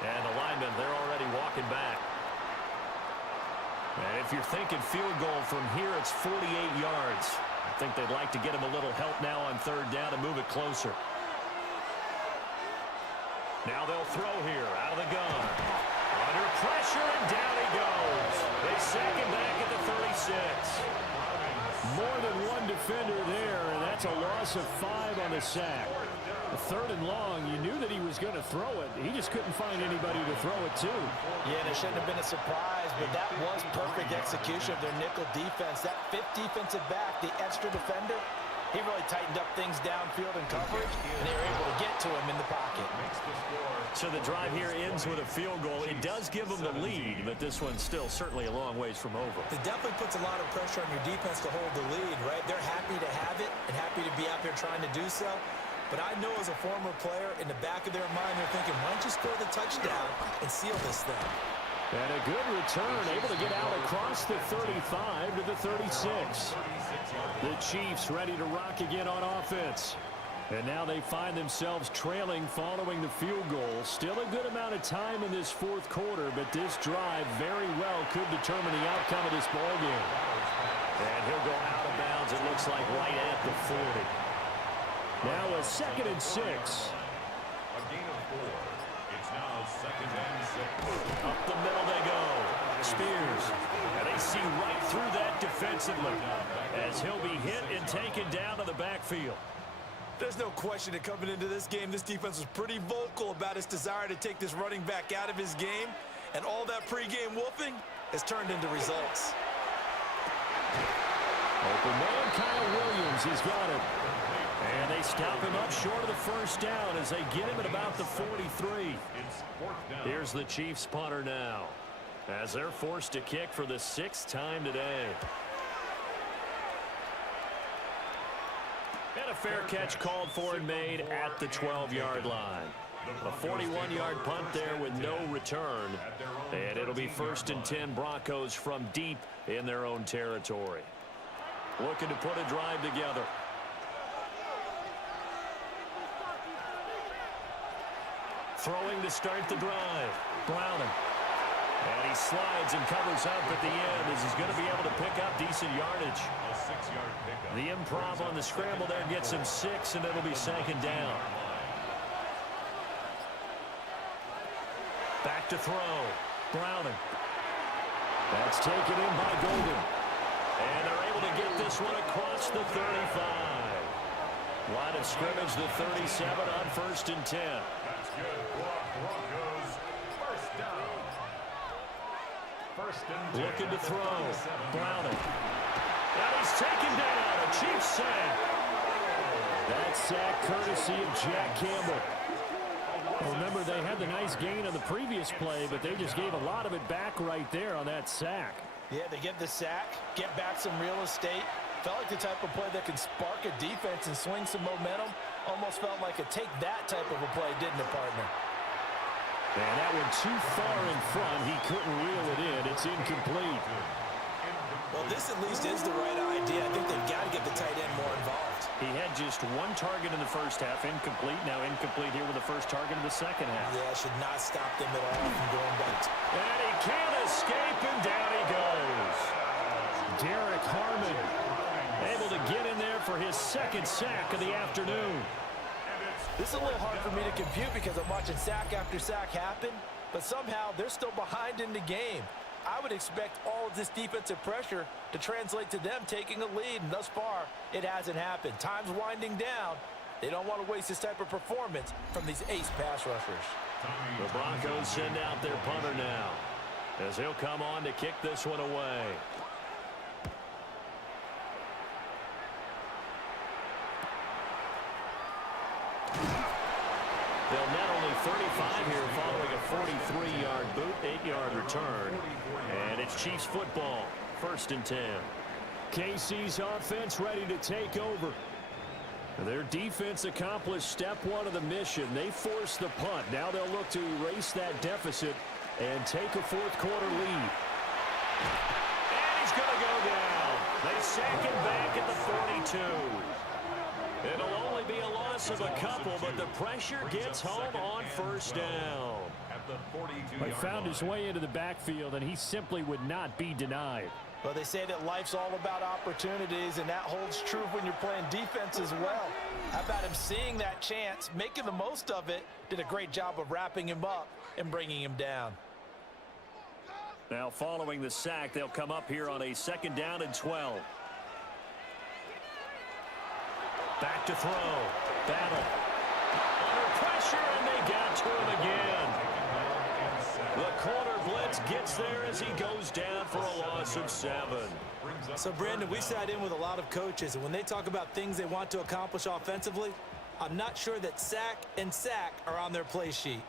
And the linemen, they're already walking back. And if you're thinking field goal from here, it's 48 yards. I think they'd like to get him a little help now on 3rd down to move it closer. Now they'll throw here out of the gun. Under pressure, and down he goes. They sack him back at the 36. More than one defender there, and that's a loss of 5 on the sack. The 3rd and long, you knew that he was going to throw it. He just couldn't find anybody to throw it to. Yeah, and it shouldn't have been a surprise, but that was perfect execution of their nickel defense. That 5th defensive back, the extra defender, he really tightened up things downfield in coverage, and they were able to get to him in the pocket. So the drive here ends with a field goal. It does give them the lead, but this one's still certainly a long ways from over. It definitely puts a lot of pressure on your defense to hold the lead, right? They're happy to have it and happy to be out there trying to do so. But I know as a former player, in the back of their mind, they're thinking, why don't you score the touchdown and seal this thing? And a good return, able to get out across the 35 to the 36. The Chiefs ready to rock again on offense. And now they find themselves trailing following the field goal. Still a good amount of time in this 4th quarter, but this drive very well could determine the outcome of this ball game. And he'll go out of bounds, it looks like, right at the 40. Now a 2nd and 6. A gain of 4. It's now 2nd and 6. Up the middle they go. Spears. And they see right through that defensively as he'll be hit and taken down to the backfield. There's no question that coming into this game, this defense was pretty vocal about its desire to take this running back out of his game. And all that pregame wolfing has turned into results. Open man, Kyle Williams. He's got it. And they stop him up short of the 1st down as they get him at about the 43. It's 4th down. Here's the Chiefs punter now as they're forced to kick for the 6th time today. And a fair catch called for and made at the 12-yard line. A 41-yard punt there with no return. And it'll be 1st and 10 Broncos from deep in their own territory. Looking to put a drive together. Throwing to start the drive. Browning. And he slides and covers up at the end as he's going to be able to pick up decent yardage. A 6-yard pickup. The improv on the scramble there gets him 6, and it'll be 2nd down. Back to throw. Browning. That's taken in by Golden. And they're able to get this one across the 35. Line of scrimmage, the 37 on 1st and 10. That's good. Broncos. 1st down. 1st and 10. Looking to throw. Browning. And he's taken down. A Chiefs sack. That sack courtesy of Jack Campbell. Well, remember, they had the nice gain on the previous play, but they just gave a lot of it back right there on that sack. Yeah, they get the sack, get back some real estate. Felt like the type of play that can spark a defense and swing some momentum. Almost felt like a take that type of a play, didn't it, partner? And that one too far in front. He couldn't reel it in. It's incomplete. Well, this at least is the right idea. I think they've got to get the tight end more involved. He had just one target in the first half, incomplete. Now incomplete here with the first target in the second half. Yeah, should not stop them at all from going back. And he can't escape, and down he goes. Derek Harmon Able to get in there for his 2nd sack of the afternoon. This is a little hard for me to compute because I'm watching sack after sack happen, but somehow they're still behind in the game. I would expect all of this defensive pressure to translate to them taking a lead, and thus far, it hasn't happened. Time's winding down. They don't want to waste this type of performance from these ace pass rushers. The Broncos send out their punter now, as he'll come on to kick this one away. They'll net only 35 here following a 43-yard boot, 8-yard return. And it's Chiefs football, 1st and 10. KC's offense ready to take over. Their defense accomplished step 1 of the mission. They forced the punt. Now they'll look to erase that deficit and take a 4th quarter lead. And he's going to go down. They sack him back at the 42. It'll only be a loss of a couple, but the pressure gets home on 1st down. He found his way into the backfield, and he simply would not be denied. Well, they say that life's all about opportunities, and that holds true when you're playing defense as well. How about him seeing that chance, making the most of it, did a great job of wrapping him up and bringing him down. Now following the sack, they'll come up here on a 2nd down and 12. Back to throw. Battle. Under pressure, and they got to him again. The corner blitz gets there as he goes down for a loss of 7. So, Brandon, we sat in with a lot of coaches, and when they talk about things they want to accomplish offensively, I'm not sure that sack and sack are on their play sheet.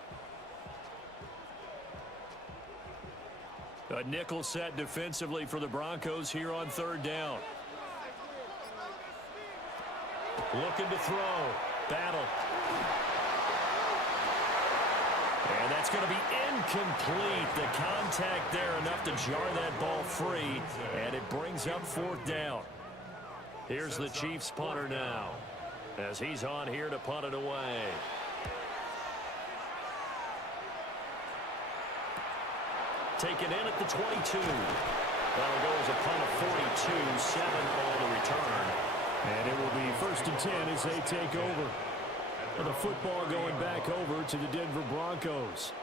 A nickel set defensively for the Broncos here on 3rd down. Looking to throw. Battle. And that's going to be incomplete. The contact there enough to jar that ball free, and it brings up 4th down. Here's the Chiefs punter now, as he's on here to punt it away. Taken in at the 22. That'll go as a punt of 42, 7 on the return. And it will be 1st and 10 as they take over. The football going back over to the Denver Broncos.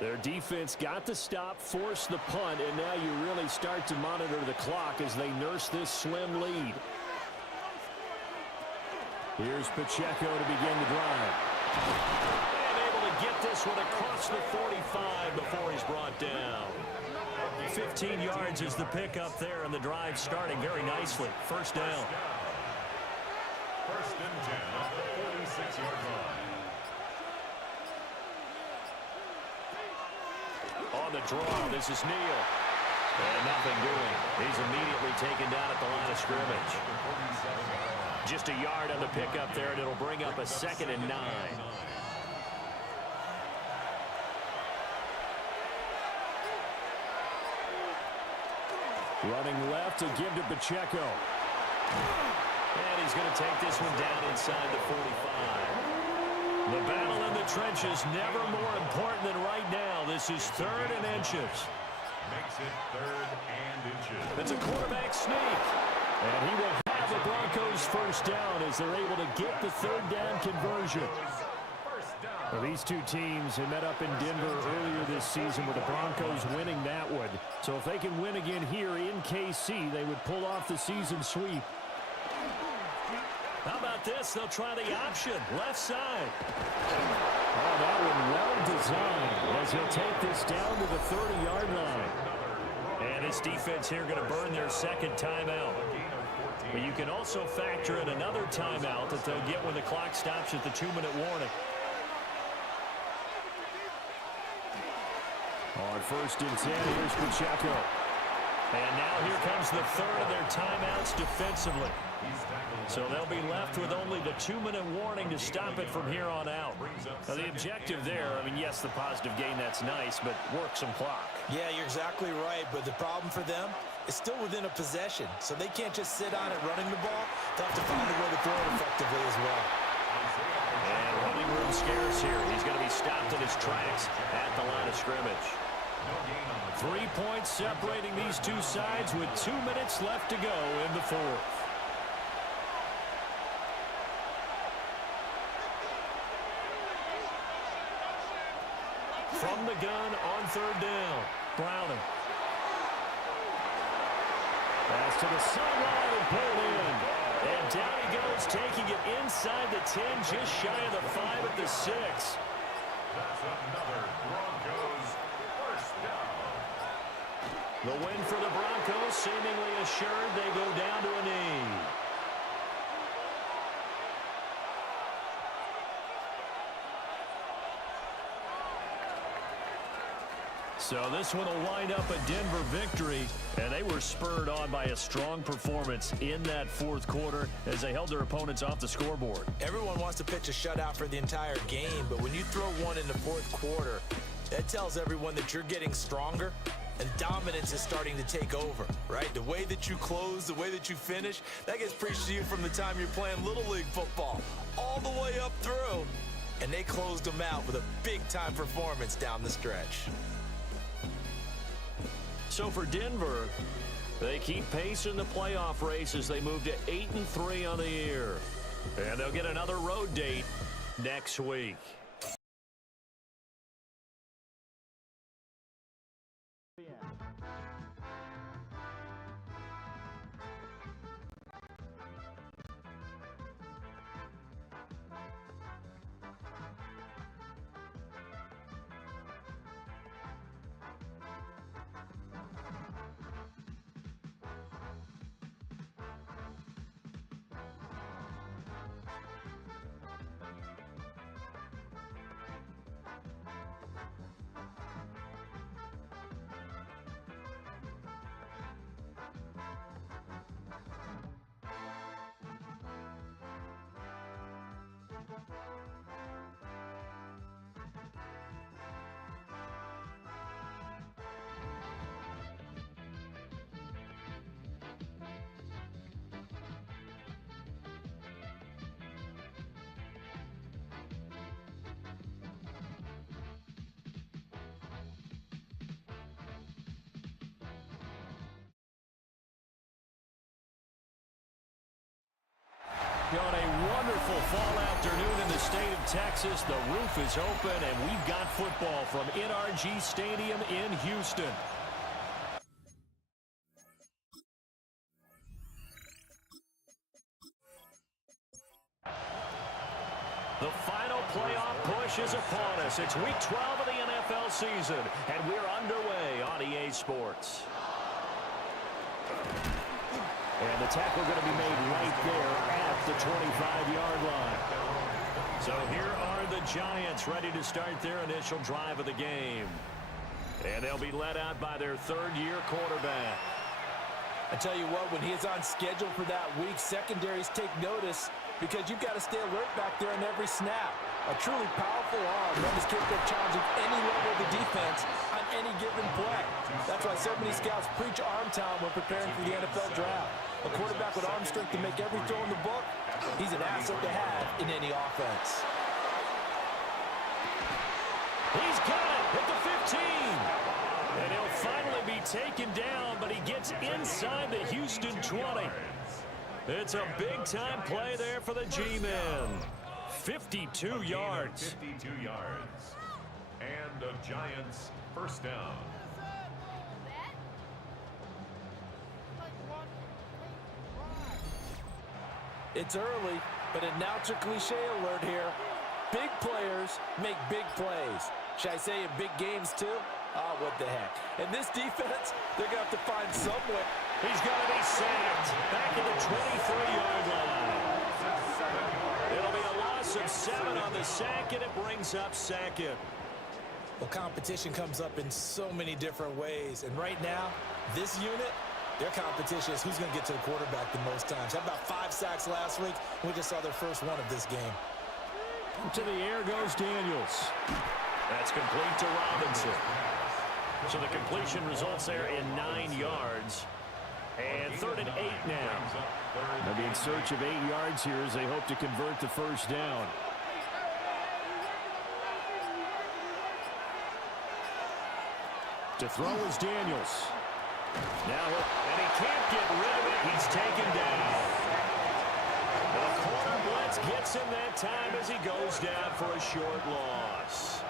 Their defense got the stop, forced the punt, and now you really start to monitor the clock as they nurse this slim lead. Here's Pacheco to begin the drive. And able to get this one across the 45 before he's brought down. 15 yards is the pickup there, and the drive starting very nicely. 1st down. 1st and 10 at the 46-yard line. On the draw, this is Neal. And nothing doing. He's immediately taken down at the line of scrimmage. Just a yard on the pickup there, and it'll bring up a 2nd and 9. Running left to give to Pacheco. And he's going to take this one down inside the 45. The battle in the trenches never more important than right now. This is 3rd and inches. Makes it 3rd and inches. It's a quarterback sneak. And he will have the Broncos first down as they're able to get the 3rd down conversion. Well, these two teams had met up in Denver earlier this season with the Broncos winning that one. So if they can win again here in KC, they would pull off the season sweep. How about this? They'll try the option. Left side. Oh, that one well designed as he'll take this down to the 30-yard line. And this defense here going to burn their 2nd timeout. But you can also factor in another timeout that they'll get when the clock stops at the 2-minute warning. On 1st and 10, here's Pacheco. And now here comes the 3rd of their timeouts defensively. So they'll be left with only the 2-minute warning to stop it from here on out. Now the objective there, I mean, yes, the positive gain, that's nice, but work some clock. Yeah, you're exactly right, but the problem for them is still within a possession, so they can't just sit on it running the ball. They'll have to find a way to throw it effectively as well. And running room scarce here. He's going to be stopped in his tracks at the line of scrimmage. 3 points separating these two sides with 2 minutes left to go in the 4th. From the gun on 3rd down. Browning. Pass to the sideline and pulled in. And down he goes, taking it inside the 10, just shy of the 5 at the 6. That's another Broncos first down. The win for the Broncos, seemingly assured. They go down to a knee. So this one will wind up a Denver victory, and they were spurred on by a strong performance in that 4th quarter as they held their opponents off the scoreboard. Everyone wants to pitch a shutout for the entire game, but when you throw one in the 4th quarter, that tells everyone that you're getting stronger and dominance is starting to take over, right? The way that you close, the way that you finish, that gets preached to you from the time you're playing Little League football all the way up through, and they closed them out with a big-time performance down the stretch. So for Denver, they keep pace in the playoff race as they move to 8-3 on the year. And they'll get another road date next week. On a wonderful fall afternoon in the state of Texas, the roof is open, and we've got football from NRG Stadium in Houston. The final playoff push is upon us. It's week 12 of the NFL season, and we're underway on EA Sports. And the tackle going to be made right there at the 25-yard line. So here are the Giants ready to start their initial drive of the game. And they'll be led out by their third-year quarterback. I tell you what, when he is on schedule for that week, secondaries take notice because you've got to stay alert back there on every snap. A truly powerful arm that is capable of challenging any level of the defense on any given play. That's why so many scouts preach arm talent when preparing for the NFL draft. A quarterback with arm strength to make every throw in the book, he's an asset to have in any offense. He's got it at the 15. And he'll finally be taken down, but he gets inside the Houston 20. It's a big-time play there for the G-men. 52 yards. 52 yards. And the Giants first down. It's early, but announcer cliche alert here. Big players make big plays. Should I say in big games too? Oh, what the heck. And this defense, they're going to have to find some way. He's going to be sacked back at the 23-yard line. It'll be a loss of 7 on the sack, and it brings up second. Well, competition comes up in so many different ways. And right now, this unit, their competition is who's going to get to the quarterback the most times. How about 5 sacks last week? We just saw their first one of this game. To the air goes Daniels. That's complete to Robinson. So the completion results there in 9 yards. And 3rd and 8 now. They'll be in search of 8 yards here as they hope to convert the first down. To throw is Daniels. Now, and he can't get rid of it. He's taken down. The corner blitz gets him that time as he goes down for a short loss.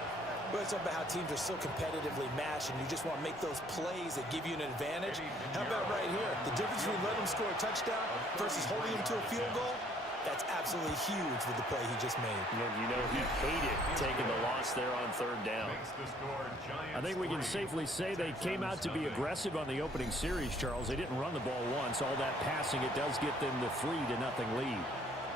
Well, it's about how teams are so competitively matched, and you just want to make those plays that give you an advantage. How about right here? The difference between letting him score a touchdown versus holding him to a field goal, that's absolutely huge with the play he just made. And you know he hated taking the loss there on 3rd down. I think we can safely say they came out to be aggressive on the opening series, Charles. They didn't run the ball once. All that passing, it does get them the 3-0 lead.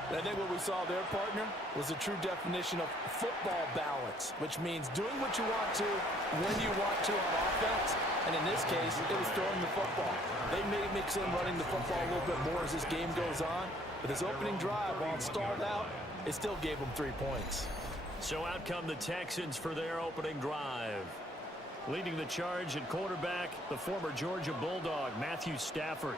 I think what we saw there, partner, was a true definition of football balance, which means doing what you want to when you want to on offense. And in this case, it was throwing the football. They may mix in running the football a little bit more as this game goes on. But his opening drive, while it stalled out, it still gave him 3 points. So out come the Texans for their opening drive. Leading the charge at quarterback, the former Georgia Bulldog, Matthew Stafford.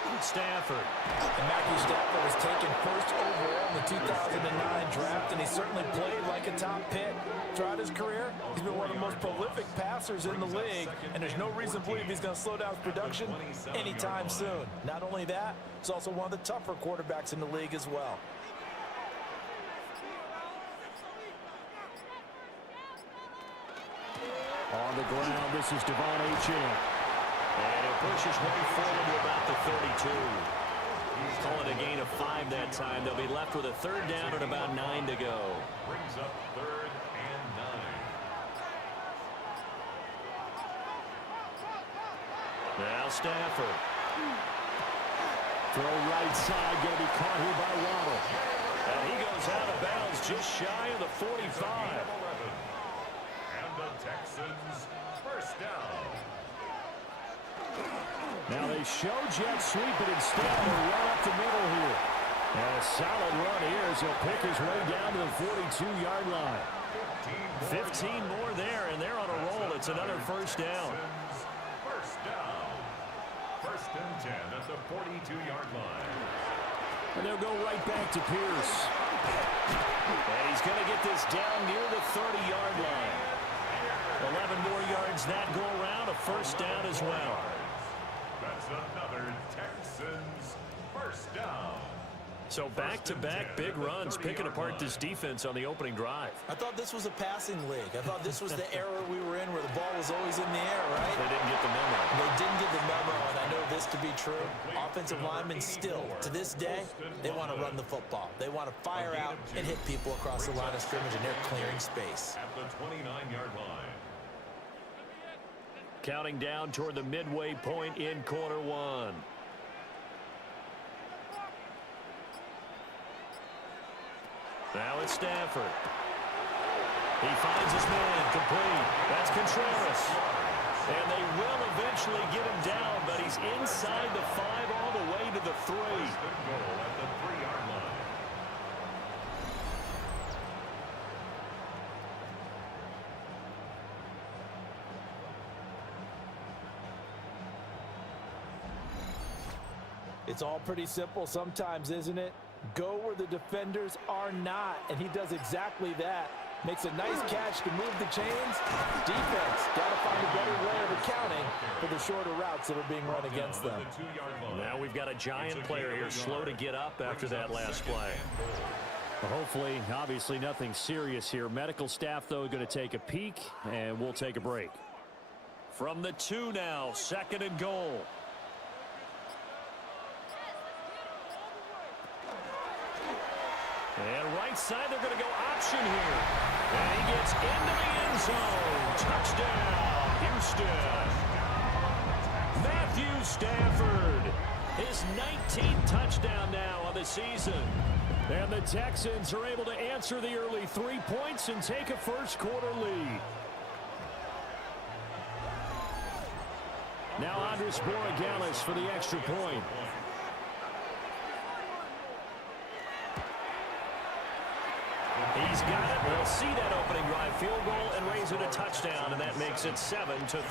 And Matthew Stafford was taken first overall in the 2009 draft, and he certainly played like a top pick. Throughout his career, he's been one of the most prolific passers in the league, and there's no reason to believe he's going to slow down his production anytime soon. Not only that, he's also one of the tougher quarterbacks in the league as well. On the ground, this is Devon Achane. And he'll push his way forward to about the 32. Call it a gain of 5 that time. They'll be left with a 3rd down and about 9 to go. Brings up 3rd and 9. Now Stafford. Throw right side, going to be caught here by Waddle. And he goes out of bounds just shy of the 45. And the Texans first down. Now they show jet sweep, but instead they run up the middle here. And a solid run here as he'll pick his way down to the 42-yard line. 15 more there, and they're on a roll. It's another first down. First down. 1st and 10 at the 42-yard line. And they'll go right back to Pierce. And he's going to get this down near the 30-yard line. 11 more yards that go around, a first down as well. That's another Texans first down. So back-to-back big runs, picking apart this defense on the opening drive. I thought this was a passing league. I thought this was the era we were in where the ball was always in the air, right? They didn't get the memo. They didn't get the memo, and I know this to be true. Offensive linemen still, to this day, they want to run the football. They want to fire out and hit people across the line of scrimmage, and they're clearing space. At the 29-yard line. Counting down toward the midway point in quarter one. Now it's Stafford. He finds his man, complete. That's Contreras. And they will eventually get him down, but he's inside the 5 all the way to the 3. Goal at the 3-yard line. It's all pretty simple sometimes, isn't it? Go where the defenders are not, and he does exactly that. Makes a nice catch to move the chains. Defense got to find a better way of accounting for the shorter routes that are being run against them. Now we've got a Giant player here slow to get up after that last play. Well, hopefully, obviously nothing serious here. Medical staff, though, going to take a peek, and we'll take a break. From the 2 now, 2nd and goal. And right side, they're going to go option here. And he gets into the end zone. Touchdown, Houston. Matthew Stafford, his 19th touchdown now of the season. And the Texans are able to answer the early 3 points and take a first-quarter lead. Now Andres Borregales for the extra point. He's got it. We'll see that opening drive field goal and raise it a touchdown, and that makes it 7-3.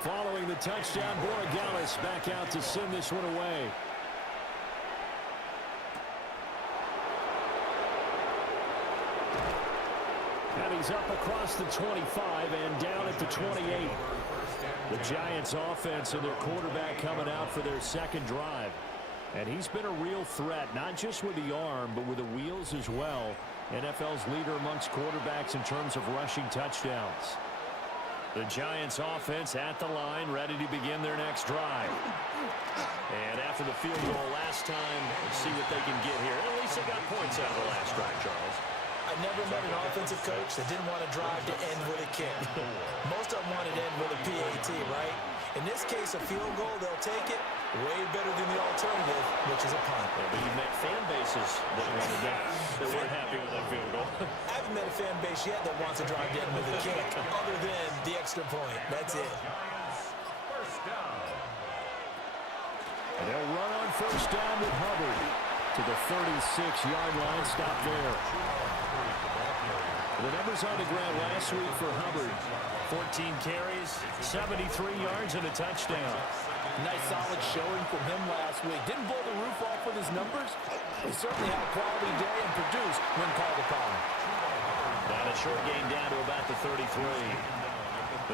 Following the touchdown, Borregales back out to send this one away. And he's up across the 25 and down at the 28. The Giants offense and their quarterback coming out for their second drive. And he's been a real threat, not just with the arm, but with the wheels as well. NFL's leader amongst quarterbacks in terms of rushing touchdowns. The Giants offense at the line, ready to begin their next drive. And after the field goal last time, let's see what they can get here. At least they got points out of the last drive, Charles. I never met an offensive coach that didn't want to drive to end with a kick. Most of them wanted to end with a PAT, right? In this case, a field goal, they'll take it. Way better than the alternative, which is a punt. Yeah, but you've met fan bases that wanted that. They weren't happy with that field goal. I haven't met a fan base yet that wants to drive to end with a kick, other than the extra point. That's it. First down. And they'll run on first down with Hubbard to the 36-yard line. Stop there. The numbers on the ground last week for Hubbard. 14 carries, 73 yards, and a touchdown. Nice solid showing from him last week. Didn't blow the roof off with his numbers. He certainly had a quality day and produced when called upon. And a short gain down to about the 33.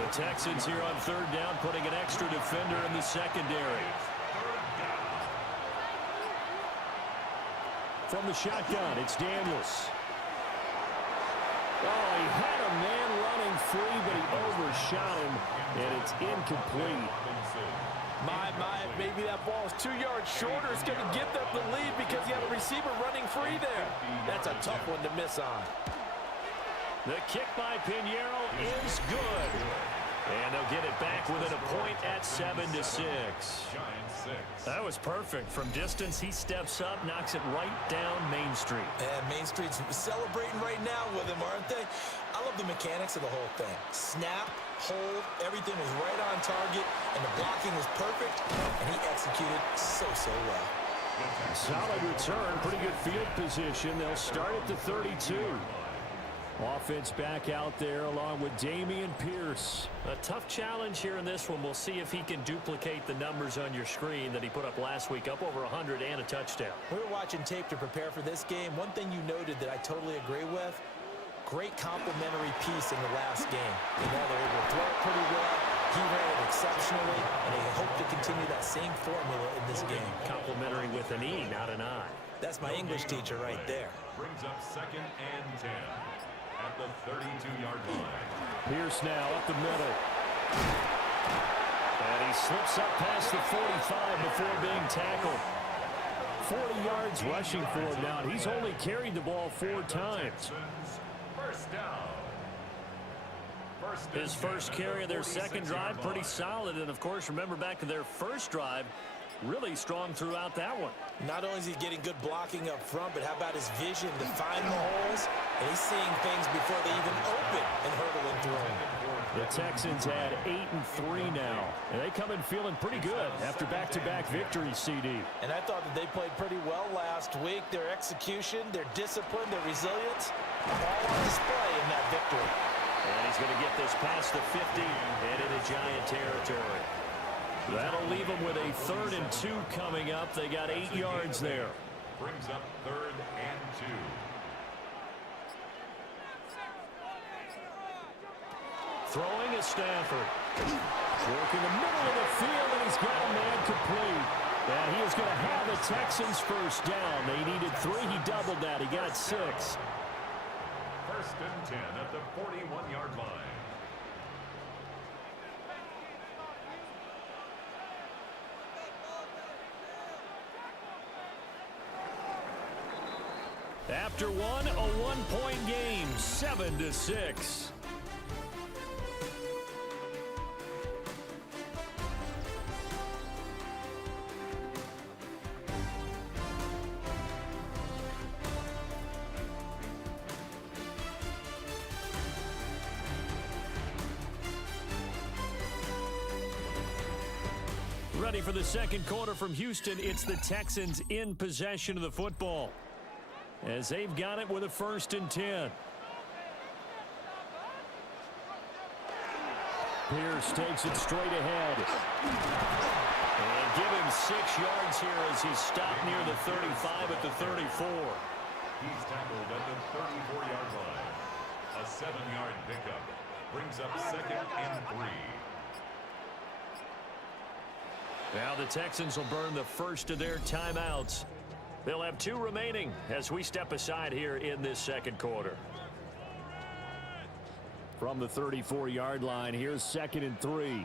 The Texans here on third down, putting an extra defender in the secondary. From the shotgun, it's Daniels. Oh, he had a man running free, but he overshot him, and it's incomplete. Maybe that ball is 2 yards shorter. It's going to give them the lead because you have a receiver running free there. That's a tough one to miss on. The kick by Pinheiro is good. And they'll get it back within a point at 7-6. That was perfect. From distance, he steps up, knocks it right down Main Street. And Main Street's celebrating right now with him, aren't they? I love the mechanics of the whole thing. Snap, hold, everything was right on target, and the blocking was perfect, and he executed so well. Solid return, pretty good field position. They'll start at the 32. Offense back out there along with Dameon Pierce. A tough challenge here in this one. We'll see if he can duplicate the numbers on your screen that he put up last week, up over 100 and a touchdown. We were watching tape to prepare for this game. One thing you noted that I totally agree with, great complimentary piece in the last game. You know, they were able to throw it pretty well. He ran it exceptionally, and they hope to continue that same formula in this game. Complimentary with an E, not an I. That's my English teacher right there. Brings up 2nd and 10. At the 32-yard line. Pierce now up the middle. And he slips up past the 45 before being tackled. 40 yards rushing for him now. He's only carried the ball 4 times. First down. His first carry of their second drive, pretty solid. And, of course, remember back to their first drive, really strong throughout that one. Not only is he getting good blocking up front, but how about his vision to find the holes? And he's seeing things before they even open and hurdling through them. The Texans had 8-3 now, and they come in feeling pretty good after back-to-back victories, CD. And I thought that they played pretty well last week. Their execution, their discipline, their resilience, all on display in that victory. And he's going to get this past the 50 and into Giant territory. That'll leave them with a 3rd and 2 coming up. They got 8 yards there. Brings up 3rd and 2. Throwing is Stafford. Working the middle of the field, and he's got a man complete. And he is going to have the Texans first down. They needed 3. He doubled that. He got 6. 1st and 10 at the 41-yard line. After one, a 1-point game, 7-6. Ready for the second quarter from Houston. It's the Texans in possession of the football, as they've got it with a 1st and 10. Pierce takes it straight ahead. And give him 6 yards here as he's stopped near the 35 at the 34. He's tackled at the 34-yard line. A 7-yard pickup. Brings up 2nd and 3. Now the Texans will burn the first of their timeouts. They'll have 2 remaining as we step aside here in this second quarter. From the 34-yard line, here's 2nd and 3.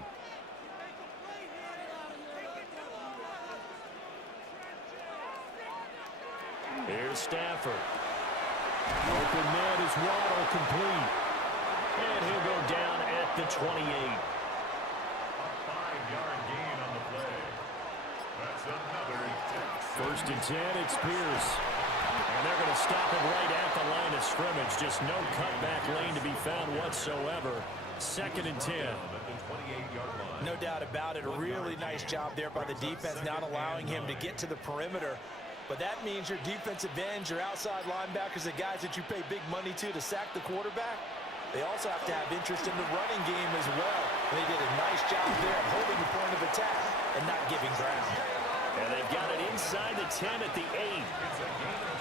Here's Stafford. Open man is Waddle, complete. And he'll go down at the 28. A 5-yard gain on the play. That's another Texans. 1st and 10, it's Pierce. And they're going to stop him right at the line of scrimmage. Just no cutback lane to be found whatsoever. 2nd and 10. No doubt about it. A really nice job there by the defense, not allowing him to get to the perimeter. But that means your defensive ends, your outside linebackers, the guys that you pay big money to sack the quarterback, they also have to have interest in the running game as well. And they did a nice job there of holding the point of attack and not giving ground. And they've got it inside the 10 at the 8.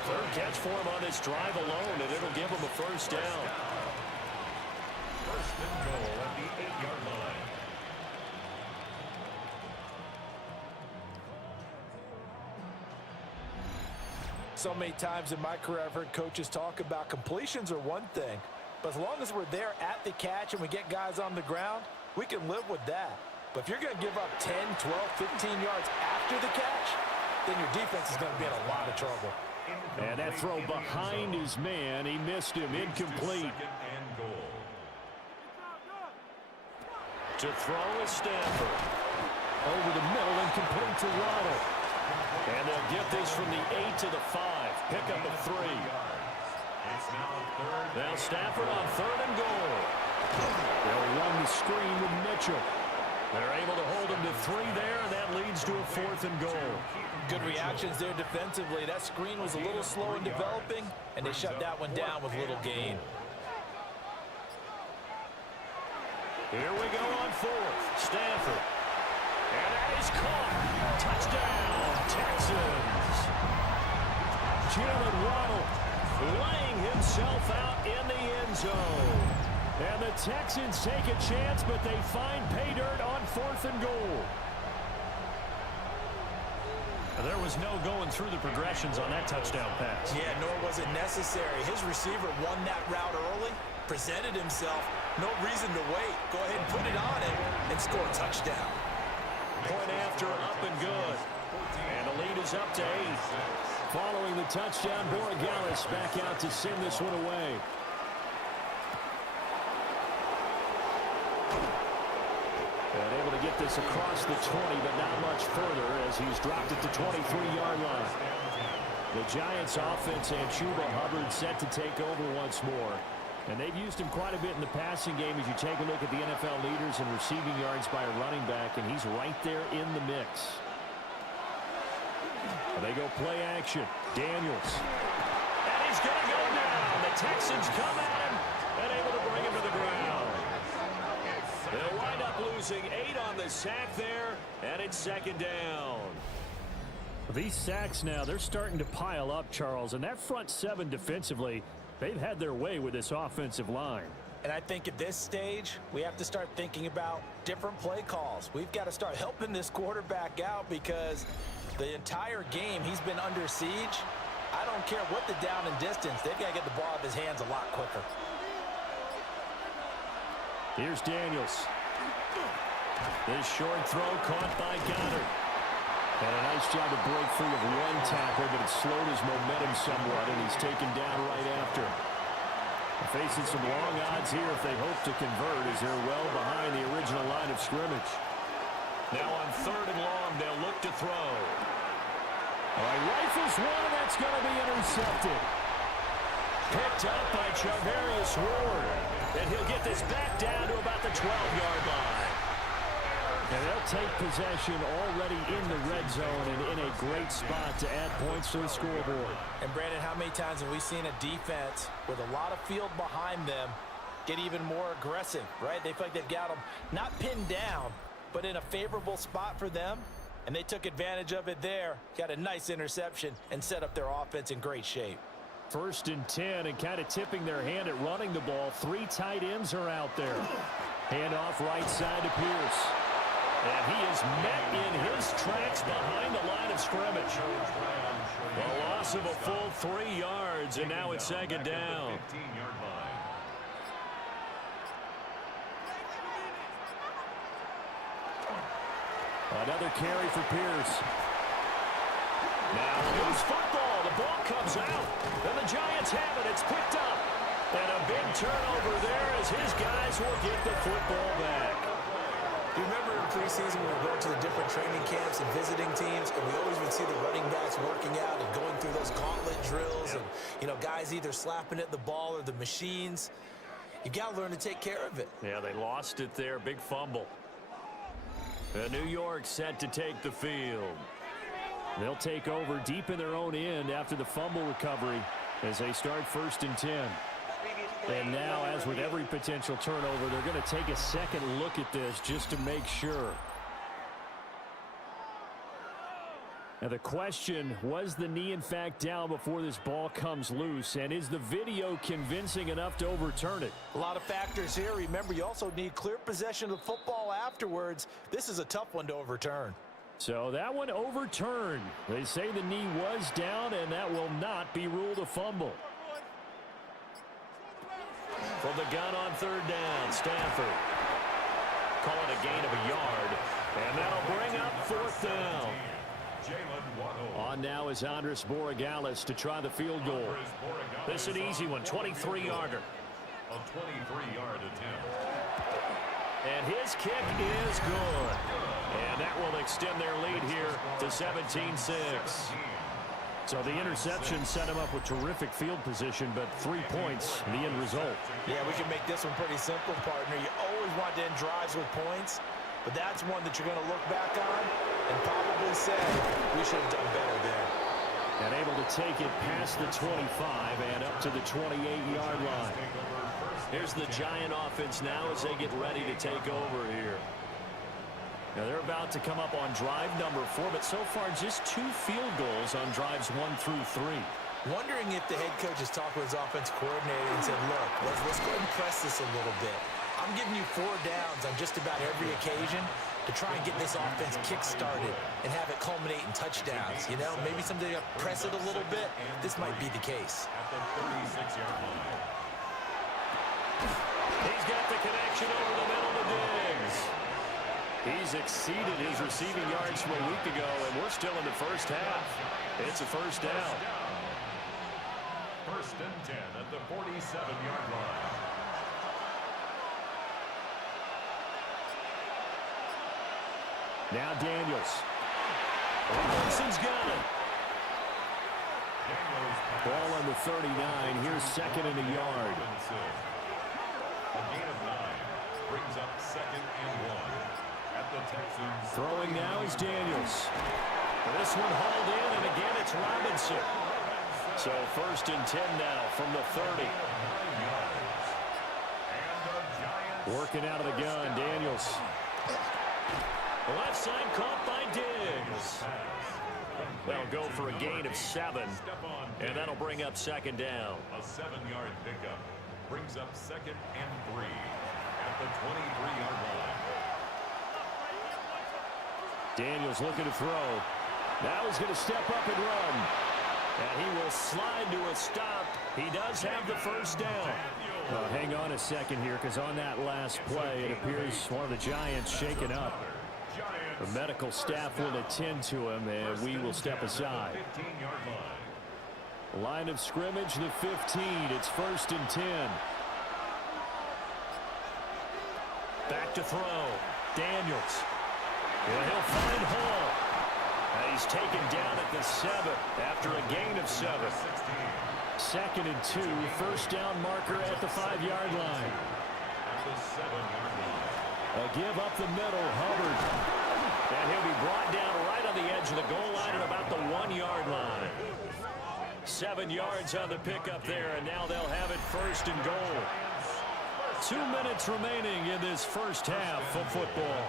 3rd catch for him on this drive alone, and it'll give him a first down. 1st and goal at the 8-yard line. So many times in my career I've heard coaches talk about completions are one thing, but as long as we're there at the catch and we get guys on the ground, we can live with that. But if you're going to give up 10, 12, 15 yards after the catch, then your defense is going to be in a lot of trouble. And that throw behind his man, he missed him, incomplete. 2nd and goal. To throw is Stafford. Over the middle and complete to Waddle. And they'll get this from the 8 to the 5. Pick up a 3. It's now 3rd. Now Stafford on 3rd and goal. They'll run the screen with Mitchell. They're able to hold him to 3 there, and that leads to a 4th and goal. Good reactions there defensively. That screen was a little slow in developing, and they shut that one down with little gain. Here we go on 4th. Stafford. And that is caught. Touchdown, Texans. Jalen Waddle laying himself out in the end zone. And the Texans take a chance, but they find pay dirt on 4th and goal. There was no going through the progressions on that touchdown pass. Yeah, nor was it necessary. His receiver won that route early, presented himself. No reason to wait. Go ahead and put it on him and score a touchdown. Point after, up and good. And the lead is up to 8. Following the touchdown, Borregales back out to send this one And able to get this across the 20, but not much further as he's dropped it to 23-yard line. The Giants offense and Chuba Hubbard set to take over once more. And they've used him quite a bit in the passing game as you take a look at the NFL leaders in receiving yards by a running back, and he's right there in the mix. And they go play action. Daniels. And he's going to go down. The Texans come at him and able to bring him to the ground. They'll wind up losing 8 on the sack there, and it's second down. These sacks now, they're starting to pile up, Charles, and that front 7 defensively, they've had their way with this offensive line. And I think at this stage, we have to start thinking about different play calls. We've got to start helping this quarterback out because the entire game he's been under siege. I don't care what the down and distance. They've got to get the ball out of his hands a lot quicker. Here's Daniels. This short throw caught by Goddard. And a nice job to break free of one tackle, but it slowed his momentum somewhat, and he's taken down right after. Facing some long odds here if they hope to convert as they're well behind the original line of scrimmage. Now on 3rd and long, they'll look to throw. All right, rifles one, and that's going to be intercepted. Picked up by Charvarius Ward. And he'll get this back down to about the 12-yard line. And they'll take possession already in the red zone and in a great spot to add points to the scoreboard. And, Brandon, how many times have we seen a defense with a lot of field behind them get even more aggressive, right? They feel like they've got them not pinned down, but in a favorable spot for them. And they took advantage of it there, got a nice interception, and set up their offense in great shape. 1st and 10, and kind of tipping their hand at running the ball. 3 tight ends are out there. Handoff right side to Pierce. And he is met in his tracks behind the line of scrimmage. A loss of a full 3 yards, and now it's second down. Another carry for Pierce. Now loose football. The ball comes out. And the Giants have it. It's picked up. And a big turnover there as his guys will get the football back. You remember in preseason when we were going to the different training camps and visiting teams, and we always would see the running backs working out and going through those gauntlet drills, and, you know, guys either slapping at the ball or the machines. You got to learn to take care of it. Yeah, they lost it there. Big fumble. And New York set to take the field. They'll take over deep in their own end after the fumble recovery as they start 1st and 10. And now, as with every potential turnover, they're going to take a second look at this just to make sure. Now the question, was the knee in fact down before this ball comes loose? And is the video convincing enough to overturn it? A lot of factors here. Remember, you also need clear possession of the football afterwards. This is a tough one to overturn. So that one overturned. They say the knee was down, and that will not be ruled a fumble. From the gun on 3rd down, Stafford. Call it a gain of a yard, and that'll bring up 4th down. On now is Andres Borregales to try the field goal. This is an easy one, 23-yarder. A 23-yard attempt. And his kick is good. And that will extend their lead here to 17-6. So the interception set him up with terrific field position, but 3 points, the end result. Yeah, we can make this one pretty simple, partner. You always want to end drives with points, but that's one that you're going to look back on and probably say, we should have done better there. And able to take it past the 25 and up to the 28-yard line. Here's the Giant offense now as they get ready to take over here. Now they're about to come up on drive number 4, but so far just 2 field goals on drives 1 through 3. Wondering if the head coach has talked with his offensive coordinator and said, look, let's go ahead and press this a little bit. I'm giving you 4 downs on just about every occasion to try and get this offense kick-started and have it culminate in touchdowns. You know, maybe someday to press it a little bit. This might be the case. At the 36-yard line. He's got the connection over the middle to Diggs. He's exceeded his receiving yards from a week ago, and we're still in the first half. It's a first down. 1st and 10 at the 47-yard line. Now Daniels. Robinson's got it. Ball on the 39. Here's second and a yard. A gain of 9 brings up second and 1 at the Texans. Throwing now is Daniels. This one hauled in, and again it's Robinson. So first and 10 now from the 30. Working out of the gun, Daniels. Left side caught by Diggs. They'll go for a gain of 7, and that'll bring up second down. A 7-yard pickup brings up second and 3 at the 23-yard line. Daniels looking to throw. Now he's going to step up and run. And he will slide to a stop. He does have the first down. Hang on a second here, because on that last play, it appears one of the Giants shaken up. The medical staff will attend to him, and we will step aside. Line of scrimmage, the 15. It's first and 10. Back to throw. Daniels. Well, he'll find Hall. And he's taken down at the 7 after a gain of 7. Second and 2. First down marker at the 5-yard line. A give up the middle. Hubbard. And he'll be brought down right on the edge of the goal line at about the 1-yard line. 7 yards on the pickup there, and now they'll have it first and goal. 2 minutes remaining in this first half of football.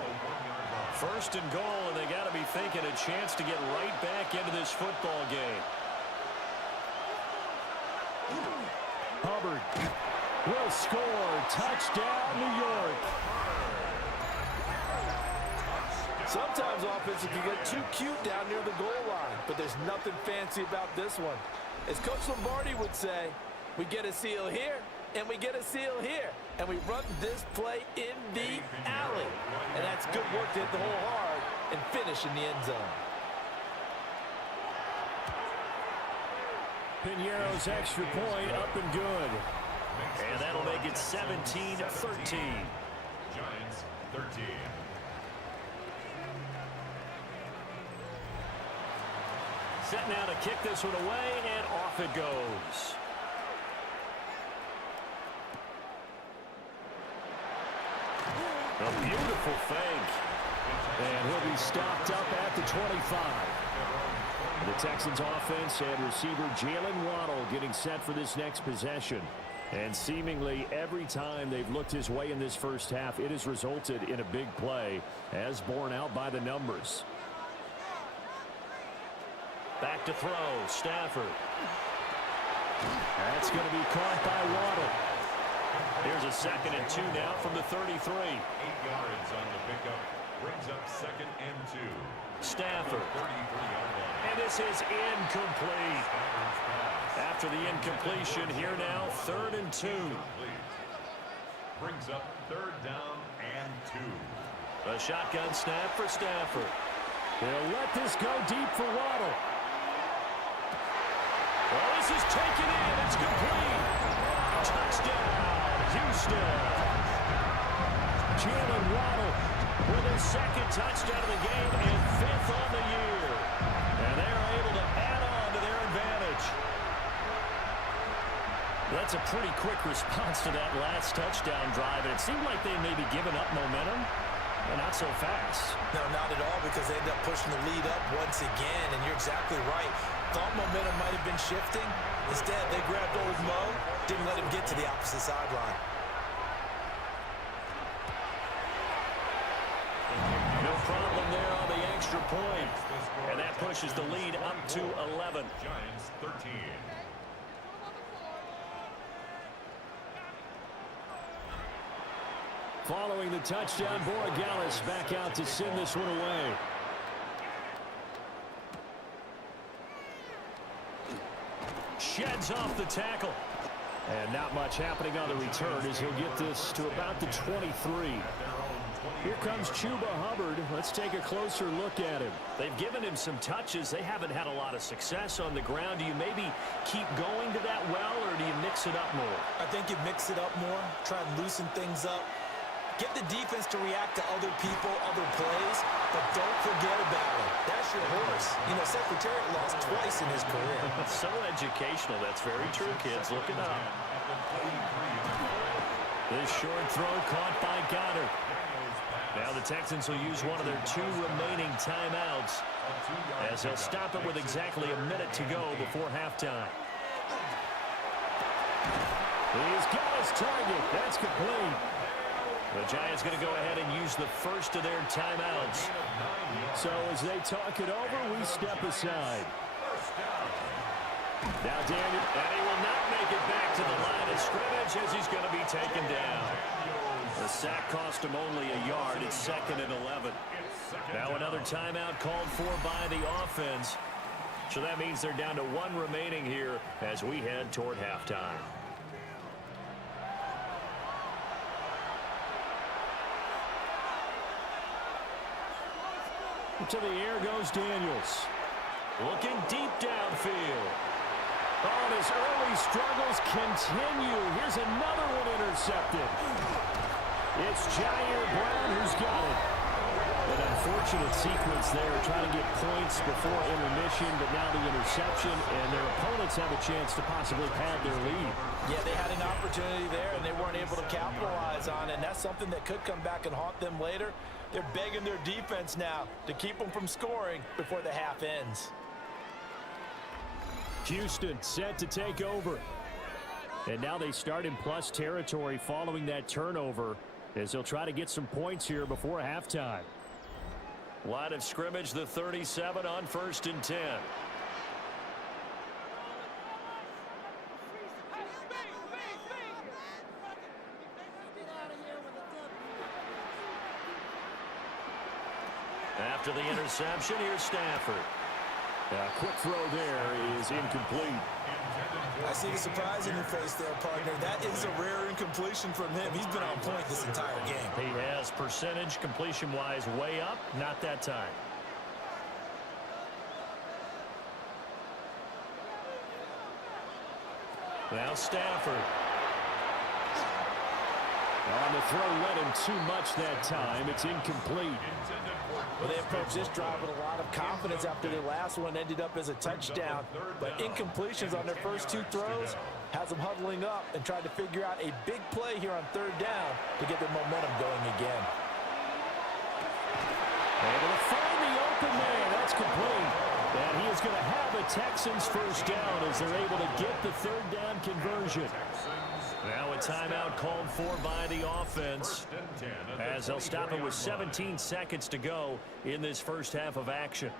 First and goal, and they got to be thinking a chance to get right back into this football game. Hubbard will score. Touchdown, New York. Sometimes offenses can get too cute down near the goal line, but there's nothing fancy about this one. As Coach Lombardi would say, we get a seal here, and we get a seal here, and we run this play in the alley. And that's good work to hit the hole hard and finish in the end zone. Piñeiro's extra point up and good. And that'll make it 17-13. Giants 13. Set now to kick this one away, and off it goes. A beautiful fake. And he'll be stopped up at the 25. The Texans offense and receiver Jalen Waddle getting set for this next possession. And seemingly every time they've looked his way in this first half, it has resulted in a big play, as borne out by the numbers. Back to throw, Stafford. That's going to be caught by Waddle. Here's a second and 2 now from the 33. 8 yards on the pickup. Brings up second and 2. Stafford. 33-yard line. And this is incomplete. After the incompletion, here now, 3rd and 2. Brings up 3rd down and 2. A shotgun snap for Stafford. They'll let this go deep for Waddle. Well, this is taken in. It's complete. Touchdown, Houston. Jalen Waddle with his 2nd touchdown of the game and 5th on the year. And they're able to add on to their advantage. That's a pretty quick response to that last touchdown drive. And it seemed like they may be giving up momentum. But not so fast. No, not at all, because they ended up pushing the lead up once again, and you're exactly right. Thought momentum might have been shifting. Instead, they grabbed old Mo, didn't let him get to the opposite sideline. No problem there on the extra point. And that pushes the lead up to 11. Giants 13. Following the touchdown, Borregales back out to send this one away. Sheds off the tackle. And not much happening on the return as he'll get this to about the 23. Here comes Chuba Hubbard. Let's take a closer look at him. They've given him some touches. They haven't had a lot of success on the ground. Do you maybe keep going to that well, or do you mix it up more? I think you mix it up more, try and loosen things up. Get the defense to react to other people, other plays, but don't forget about it. That's your horse. You know, Secretariat lost twice in his career. So educational. That's very true, kids. Look it up. This short throw caught by Goddard. Now the Texans will use one of their 2 remaining timeouts as they'll stop it with exactly a minute to go before halftime. He's got his target. That's complete. The Giants going to go ahead and use the first of their timeouts. So as they talk it over, we step aside. Now Daniel, and he will not make it back to the line of scrimmage as he's going to be taken down. The sack cost him only a yard. It's 2nd and 11. Now another timeout called for by the offense. So that means they're down to 1 remaining here as we head toward halftime. To the air goes Daniels. Looking deep downfield. Oh, and his early struggles continue. Here's another one intercepted. It's Jair Brown who's got it. An unfortunate sequence there, trying to get points before intermission, but now the interception, and their opponents have a chance to possibly pad their lead. Yeah, they had an opportunity there, and they weren't able to capitalize on it, and that's something that could come back and haunt them later. They're begging their defense now to keep them from scoring before the half ends. Houston set to take over. And now they start in plus territory following that turnover as they'll try to get some points here before halftime. Line of scrimmage, the 37 on 1st and 10. After the interception, here's Stafford. A quick throw there is incomplete. I see the surprise in your face there, partner. That is a rare incompletion from him. He's been on point this entire game. He has percentage completion-wise way up, not that time. Now Stafford. On the throw, led him too much that time. It's incomplete. Well, they approached this drive with a lot of confidence after their last one ended up as a touchdown. But incompletions on their first 2 throws has them huddling up and trying to figure out a big play here on 3rd down to get their momentum going again. Able to find the open man. That's complete. And he is going to have a Texans first down as they're able to get the 3rd down conversion. Now a timeout called for by the offense as they'll stop it with 17 seconds to go in this first half of action.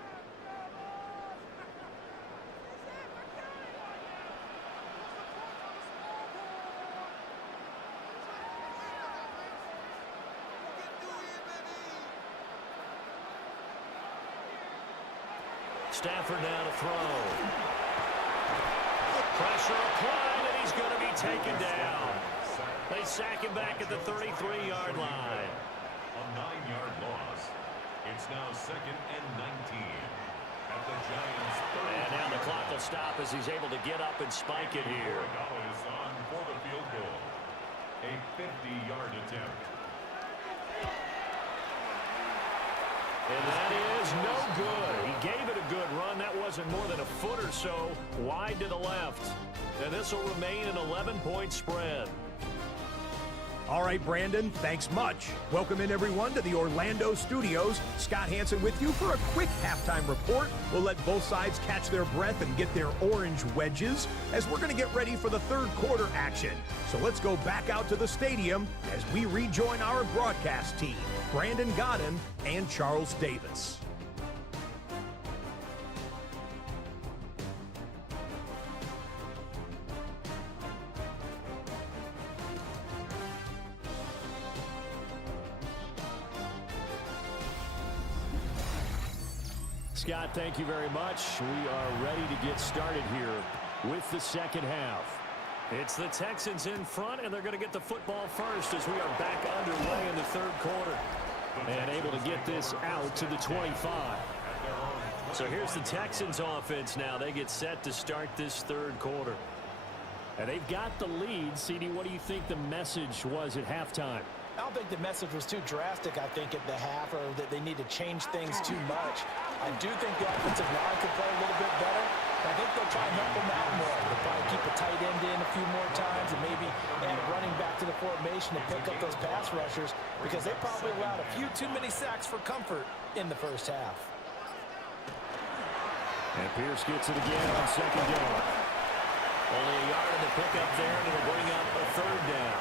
Stafford now to throw. Pressure applied, and he's going to be taken down. They sack him back at the 33-yard line. A 9-yard loss. It's now 2nd and 19. At the Giants' 30. And now the clock will stop as he's able to get up and spike it here. On for the field goal. A 50-yard attempt. And that is no good. He gave it a good run. That wasn't more than a foot or so wide to the left. And this will remain an 11-point spread. All right, Brandon, thanks much. Welcome in, everyone, to the Orlando studios. Scott Hansen with you for a quick halftime report. We'll let both sides catch their breath and get their orange wedges as we're going to get ready for the 3rd quarter action. So let's go back out to the stadium as we rejoin our broadcast team, Brandon Godden and Charles Davis. Scott, thank you very much. We are ready to get started here with the second half. It's the Texans in front, and they're going to get the football first as we are back underway in the 3rd quarter. And able to get this out to the 25. So here's the Texans offense now. They get set to start this 3rd quarter. And they've got the lead. CD, what do you think the message was at halftime? I don't think the message was too drastic, I think, at the half, or that they need to change things too much. I do think the offensive line could play a little bit better. I think they'll try and help them out more. They'll probably keep a tight end in a few more times and maybe add running back to the formation to pick up those pass rushers, because they probably allowed a few too many sacks for comfort in the first half. And Pierce gets it again on second down. Only a yard in the pickup there, and it'll bring up a third down.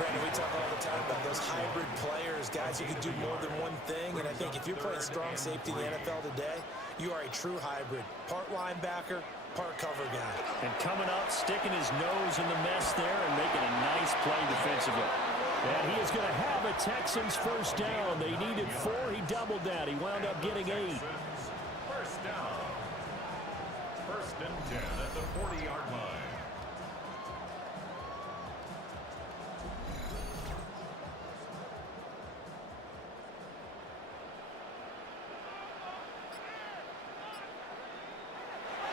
Brandon, we talk all the time about those hybrid players, guys who can do more than one thing, and I think if you're playing strong safety in the NFL today, you are a true hybrid. Part linebacker, part cover guy. And coming up, sticking his nose in the mess there and making a nice play defensively. And he is going to have a Texans first down. They needed 4. He doubled that. He wound up getting 8. First down. First and 10 at the 40-yard line.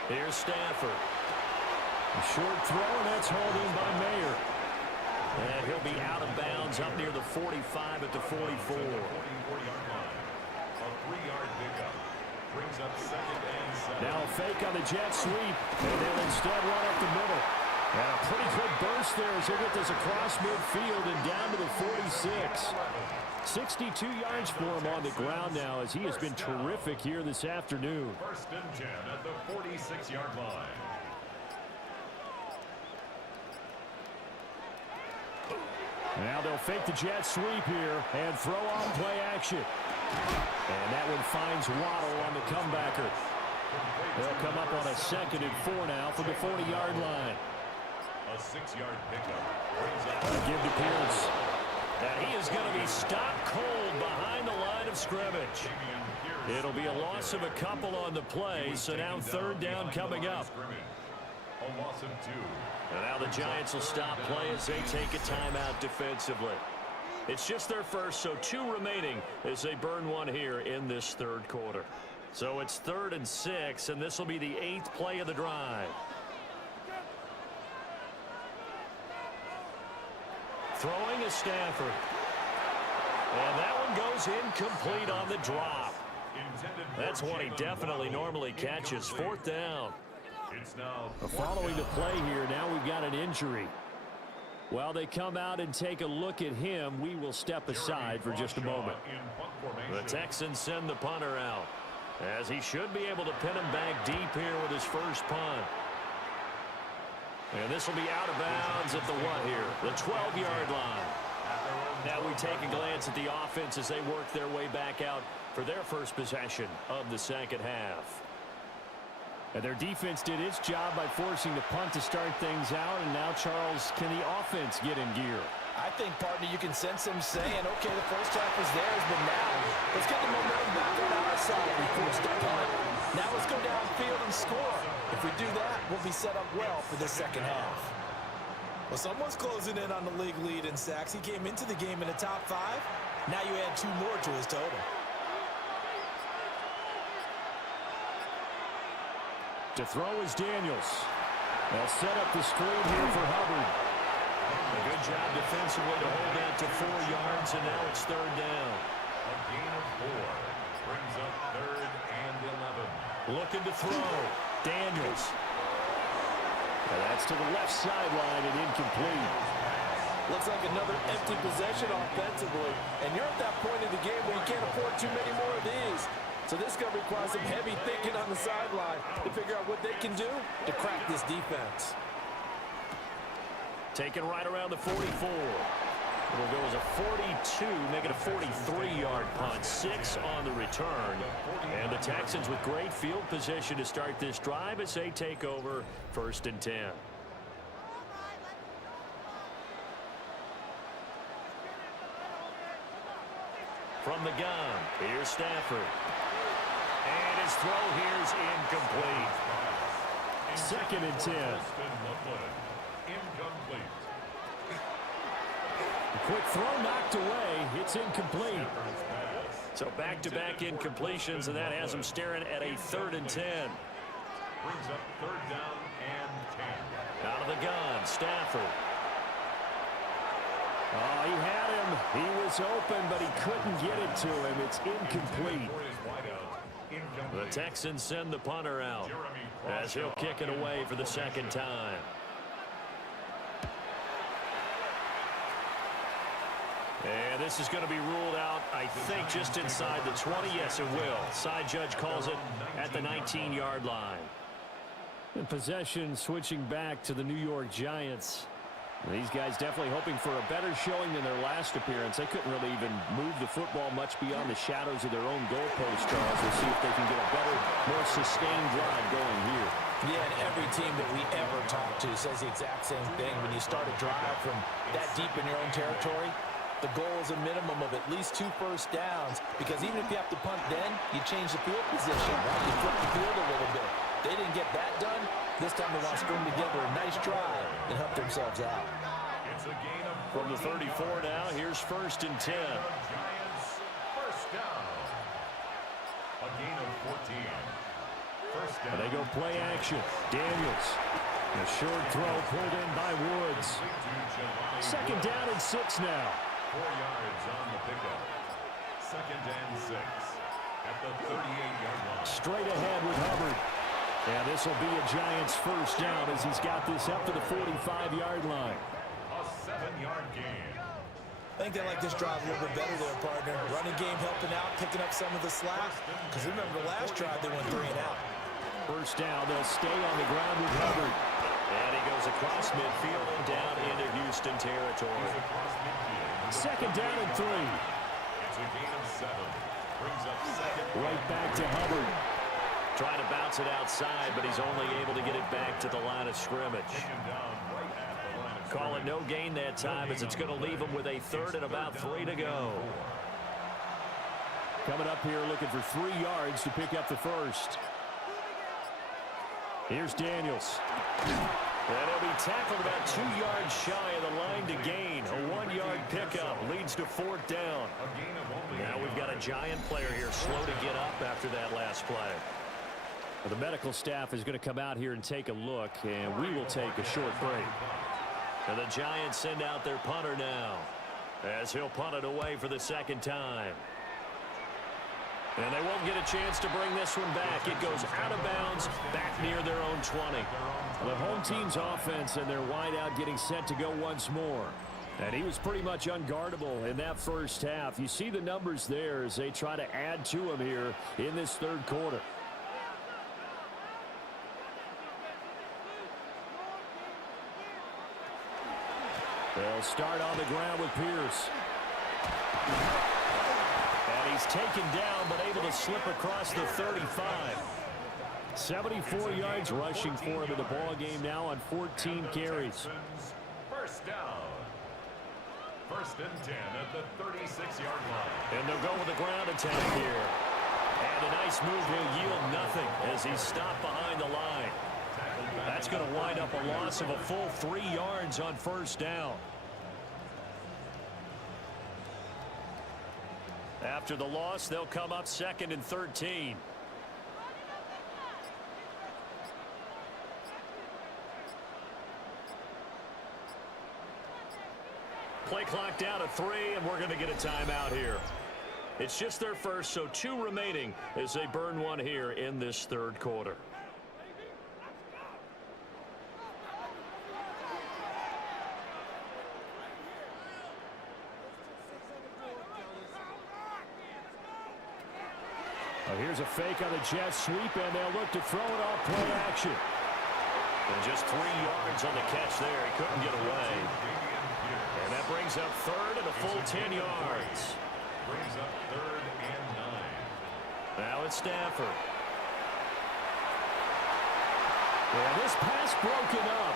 Here's Stafford. A short throw, and that's hauled in by Mayer. And he'll be out of bounds up near the 45 at the 44. 40-yard line. A 3-yard pickup. Brings up second and 7. Now a fake on the jet sweep, and they'll instead run up the middle. And a pretty good burst there as he'll get this across midfield and down to the 46. 62 yards for him on the ground now, as he has been terrific here this afternoon. First and 10 at the 46-yard line. Now they'll fake the jet sweep here and throw on play action. And that one finds Waddle on the comebacker. They'll come up on a 2nd and 4 now from the 40-yard line. A 6-yard pickup. Give to Pierce. And he is going to be stopped cold behind the line of scrimmage. It'll be a loss of a couple on the play, so now 3rd down coming up. A loss of 2. And now the Giants will stop play as they take a timeout defensively. It's just their first, so 2 remaining as they burn one here in this 3rd quarter. So it's 3rd and 6, and this will be the 8th play of the drive. Throwing is Stafford. And that one goes incomplete on the drop. That's one he definitely normally catches. 4th down. Following the play here, now we've got an injury. While they come out and take a look at him, we will step aside for just a moment. The Texans send the punter out, as he should be able to pin him back deep here with his first punt. And this will be out of bounds at the what here? The 12-yard line. Now we take a glance at the offense as they work their way back out for their first possession of the second half. And their defense did its job by forcing the punt to start things out. And now, Charles, can the offense get in gear? I think, partner, you can sense him saying, okay, the first half was theirs, but now let's get the momentum back on our side. We forced the punt. Now let's go downfield and score. If we do that, we'll be set up well for the second half. Well, someone's closing in on the league lead in sacks. He came into the game in the top 5. Now you add 2 more to his total. To throw is Daniels. They'll set up the screen here for Hubbard. A good job defensively to hold that to 4 yards, and now it's 3rd down. A gain of 4 brings up 3rd and 11. Looking to throw. Daniels. And that's to the left sideline and incomplete. Looks like another empty possession offensively. And you're at that point in the game where you can't afford too many more of these. So this is going to require some heavy thinking on the sideline to figure out what they can do to crack this defense. Taken right around the 44. It'll go as a 42, make it a 43-yard punt. 6 on the return. And the Texans with great field position to start this drive as they take over 1st and 10. From the gun, here's Stafford. And his throw here's incomplete. 2nd and 10. Incomplete. Quick throw knocked away. It's incomplete. So back-to-back incompletions, and that has them staring at a 3rd and 10. Brings up 3rd down and 10. Out of the gun, Stafford. Oh, he had him. He was open, but he couldn't get it to him. It's incomplete. The Texans send the punter out as he'll kick it away for the second time. And this is going to be ruled out, I think, just inside the 20. Yes, it will. Side judge calls it at the 19-yard line. And possession switching back to the New York Giants. These guys definitely hoping for a better showing than their last appearance. They couldn't really even move the football much beyond the shadows of their own goalpost, Charles. We'll see if they can get a better, more sustained drive going here. Yeah, and every team that we ever talk to says the exact same thing. When you start a drive from that deep in your own territory, the goal is a minimum of at least 2 first downs, because even if you have to punt then, you change the field position, right? You flip the field a little bit. They didn't get that done. This time they want to string together a nice drive and help themselves out. From the 34 now, here's 1st and 10. Giants first down. A gain of 14. First down. And they go play action. Daniels. A short throw pulled in by Woods. 2nd down and 6 now. 4 yards on the pickup. 2nd and 6 at the 38-yard line. Straight ahead with Hubbard. And this will be a Giants first down as he's got this up to the 45-yard line. A 7-yard gain. I think they like this drive a little bit better there, partner. Running game helping out, picking up some of the slack. Because remember, the last drive they went 3 and out. First down, they'll stay on the ground with Hubbard. And he goes across midfield and down into Houston territory. 2nd down and 3. It's a gain of 7. Brings up 2nd. Right back to Hubbard. Trying to bounce it outside, but he's only able to get it back to the line of scrimmage. Call it no gain that time, as it's going to leave him with a 3rd and about 3 to go. Coming up here looking for 3 yards to pick up the first. Here's Daniels. And he'll be tackled about 2 yards shy of the line to gain. A 1-yard pickup leads to 4th down. Now we've got a Giant player here slow to get up after that last play. Well, the medical staff is going to come out here and take a look, and we will take a short break. And the Giants send out their punter now, as he'll punt it away for the 2nd time. And they won't get a chance to bring this one back. It goes out of bounds, back near their own 20. The home team's offense and their wideout getting set to go once more. And he was pretty much unguardable in that first half. You see the numbers there as they try to add to him here in this 3rd quarter. They'll start on the ground with Pierce. And he's taken down, but able to slip across the 35. 74 yards rushing for him in the ball game now on 14 carries. First down. 1st and 10 at the 36-yard line. And they'll go with the ground attack here. And a nice move will yield nothing as he's stopped behind the line. That's going to wind up a loss of a full 3 yards on 1st down. After the loss, they'll come up 2nd and 13. Play clock down to 3, and we're going to get a timeout here. It's just their first, so 2 remaining as they burn one here in this 3rd quarter. Here's a fake on the jet sweep, and they'll look to throw it off play action. And just 3 yards on the catch there. He couldn't get away. And that brings up 3rd and a full 10 yards. Brings up 3rd and 9. Now it's Stafford. Yeah, this pass broken up.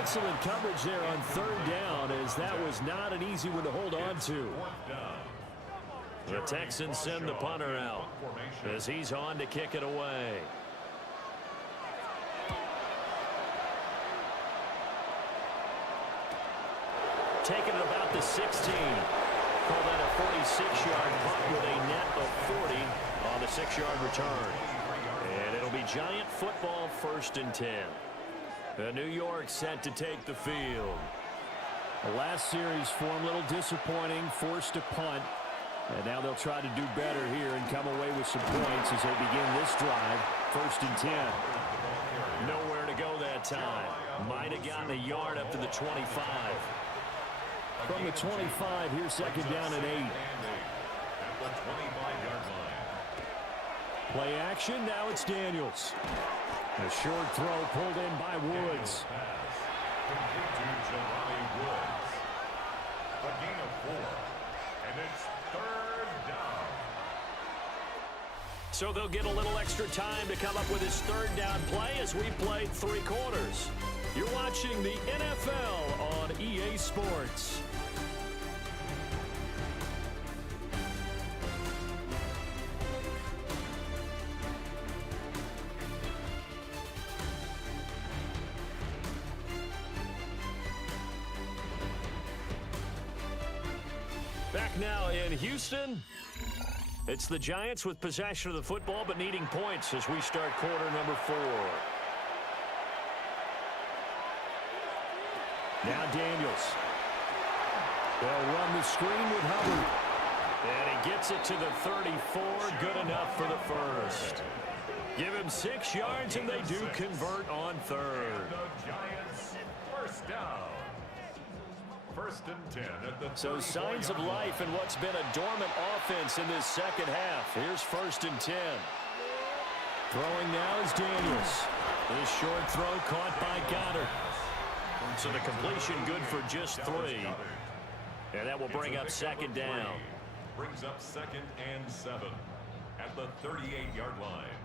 Excellent coverage there on 3rd down, as that was not an easy one to hold on to. The Texans send the punter out as he's on to kick it away. Taking it about the 16. Call that a 46-yard punt with a net of 40 on the 6-yard return. And it'll be Giant football 1st and 10. New York set to take the field. The last series for him, a little disappointing, forced to punt. And now they'll try to do better here and come away with some points as they begin this drive. 1st and 10. Nowhere to go that time. Might have gotten a yard up to the 25. From the 25, here's 2nd down and 8. At the 25-yard line. Play action, now it's Daniels. A short throw pulled in by Woods. Pass. Complete to Jelani Woods. A gain of 4. And it's 3rd down. So they'll get a little extra time to come up with his 3rd down play as we play 3 quarters. You're watching the NFL on EA Sports. Back now in Houston. It's the Giants with possession of the football but needing points as we start quarter number 4. Now Daniels. They'll run the screen with Hubbard. And he gets it to the 34. Good enough for the first. Give him 6 yards and they do convert on 3rd. The Giants, 1st down. 1st and 10 at the So signs of life in what's been a dormant offense in this second half. Here's 1st and 10. Throwing now is Daniels. This short throw caught by Goddard. So the completion good for just 3. And that will bring up 2nd down. Brings up 2nd and 7 at the 38-yard line.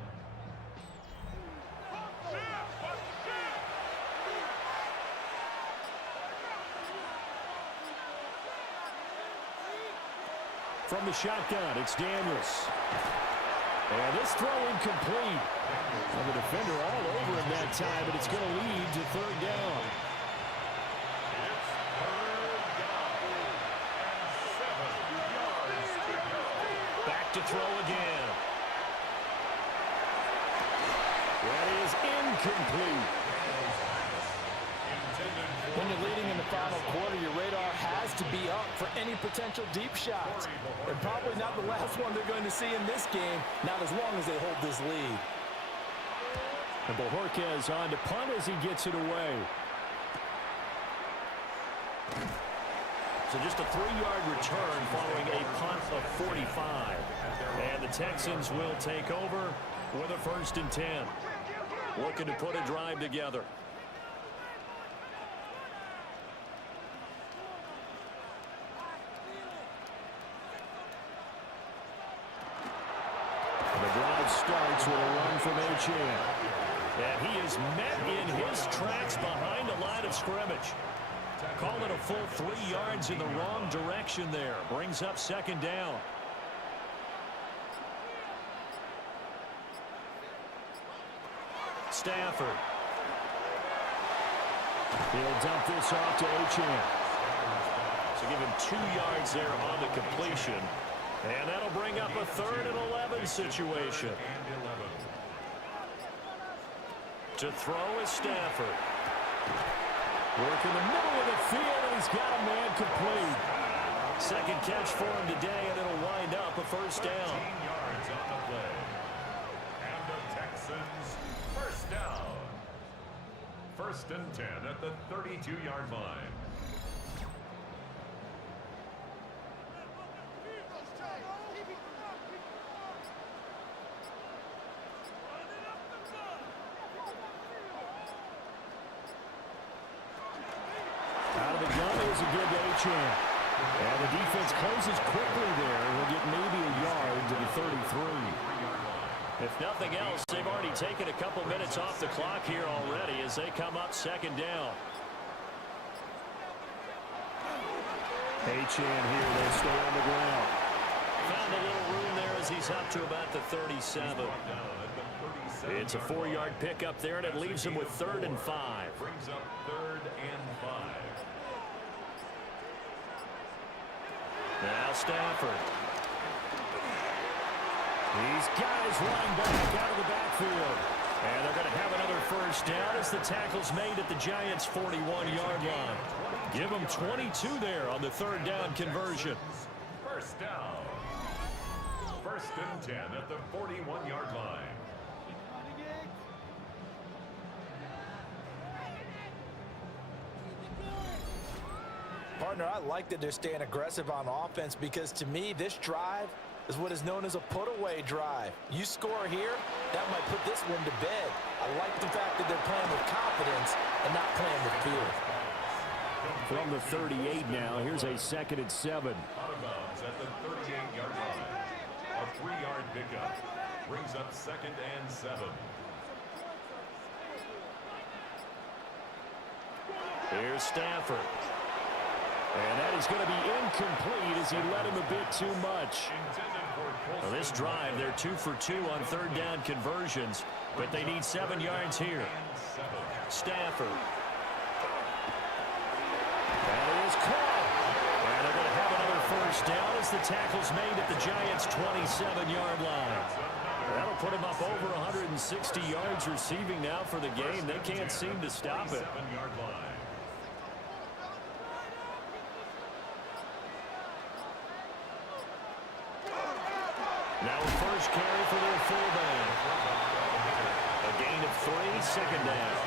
From the shotgun, it's Daniels. And this throw incomplete. And the defender all over him that time, but it's going to lead to 3rd down. It's 3rd down and 7 yards to go. Back to throw again. That is incomplete. When you're leading in the final quarter, your radar has to be up for any potential deep shots. And probably not the last one they're going to see in this game, not as long as they hold this lead. And Bojorquez on to punt as he gets it away. So just a 3-yard return following a punt of 45. And the Texans will take over with a 1st and 10. Looking to put a drive together. The drive starts with a run from Achane. And he is met in his tracks behind the line of scrimmage. Call it a full 3 yards in the wrong direction there. Brings up 2nd down. Stafford. He'll dump this off to Achane. So give him 2 yards there on the completion. And that'll bring up a 3rd and 11 situation. To throw is Stafford. Work in the middle of the field, and he's got a man complete. 2nd catch for him today, and it'll wind up a 1st down. 15 yards on the play. And the Texans, 1st down. 1st and 10 at the 32-yard line. Out of the gun is a good to Achane. And the defense closes quickly there. We'll get maybe a yard to the 33. If nothing else, they've already taken a couple minutes off the clock here already as they come up 2nd down. Achane here, they stay on the ground. Found a little room there as he's up to about the 37. It's a 4-yard pickup there, and it leaves him with 3rd and 5. Brings up 3rd and 5. Now Stafford. He's got his running back out of the backfield. And they're going to have another first down as the tackle's made at the Giants' 41-yard line. Give them 22 there on the third down conversion. First down. First and 10 at the 41-yard line. Partner, I like that they're staying aggressive on offense because to me, this drive is what is known as a put-away drive. You score here, that might put this one to bed. I like the fact that they're playing with confidence and not playing with fear. From the 38 now, here's a 2nd and 7. Out of bounds at the 38-yard line. A 3-yard pickup brings up 2nd and 7. Here's Stafford. And that is going to be incomplete as he led him a bit too much. Well, this drive, they're 2 for 2 on third down conversions, but they need 7 yards here. Stafford. That is caught. And they're going to have another first down as the tackle's made at the Giants' 27-yard line. That'll put him up over 160 yards receiving now for the game. They can't seem to stop it. Now a first carry for their fullback. A gain of 3, 2nd down.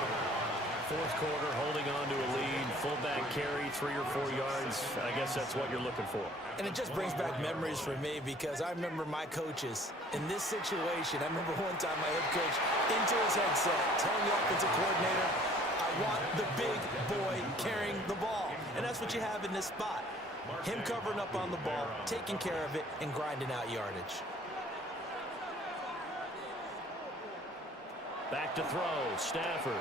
Fourth quarter, holding on to a lead. Fullback carry, 3 or 4 yards. I guess that's what you're looking for. And it just brings back memories for me because I remember my coaches in this situation. I remember one time my head coach into his headset telling the offensive coordinator, I want the big boy carrying the ball. And that's what you have in this spot. Him covering up on the ball, taking care of it, and grinding out yardage. Back to throw, Stafford.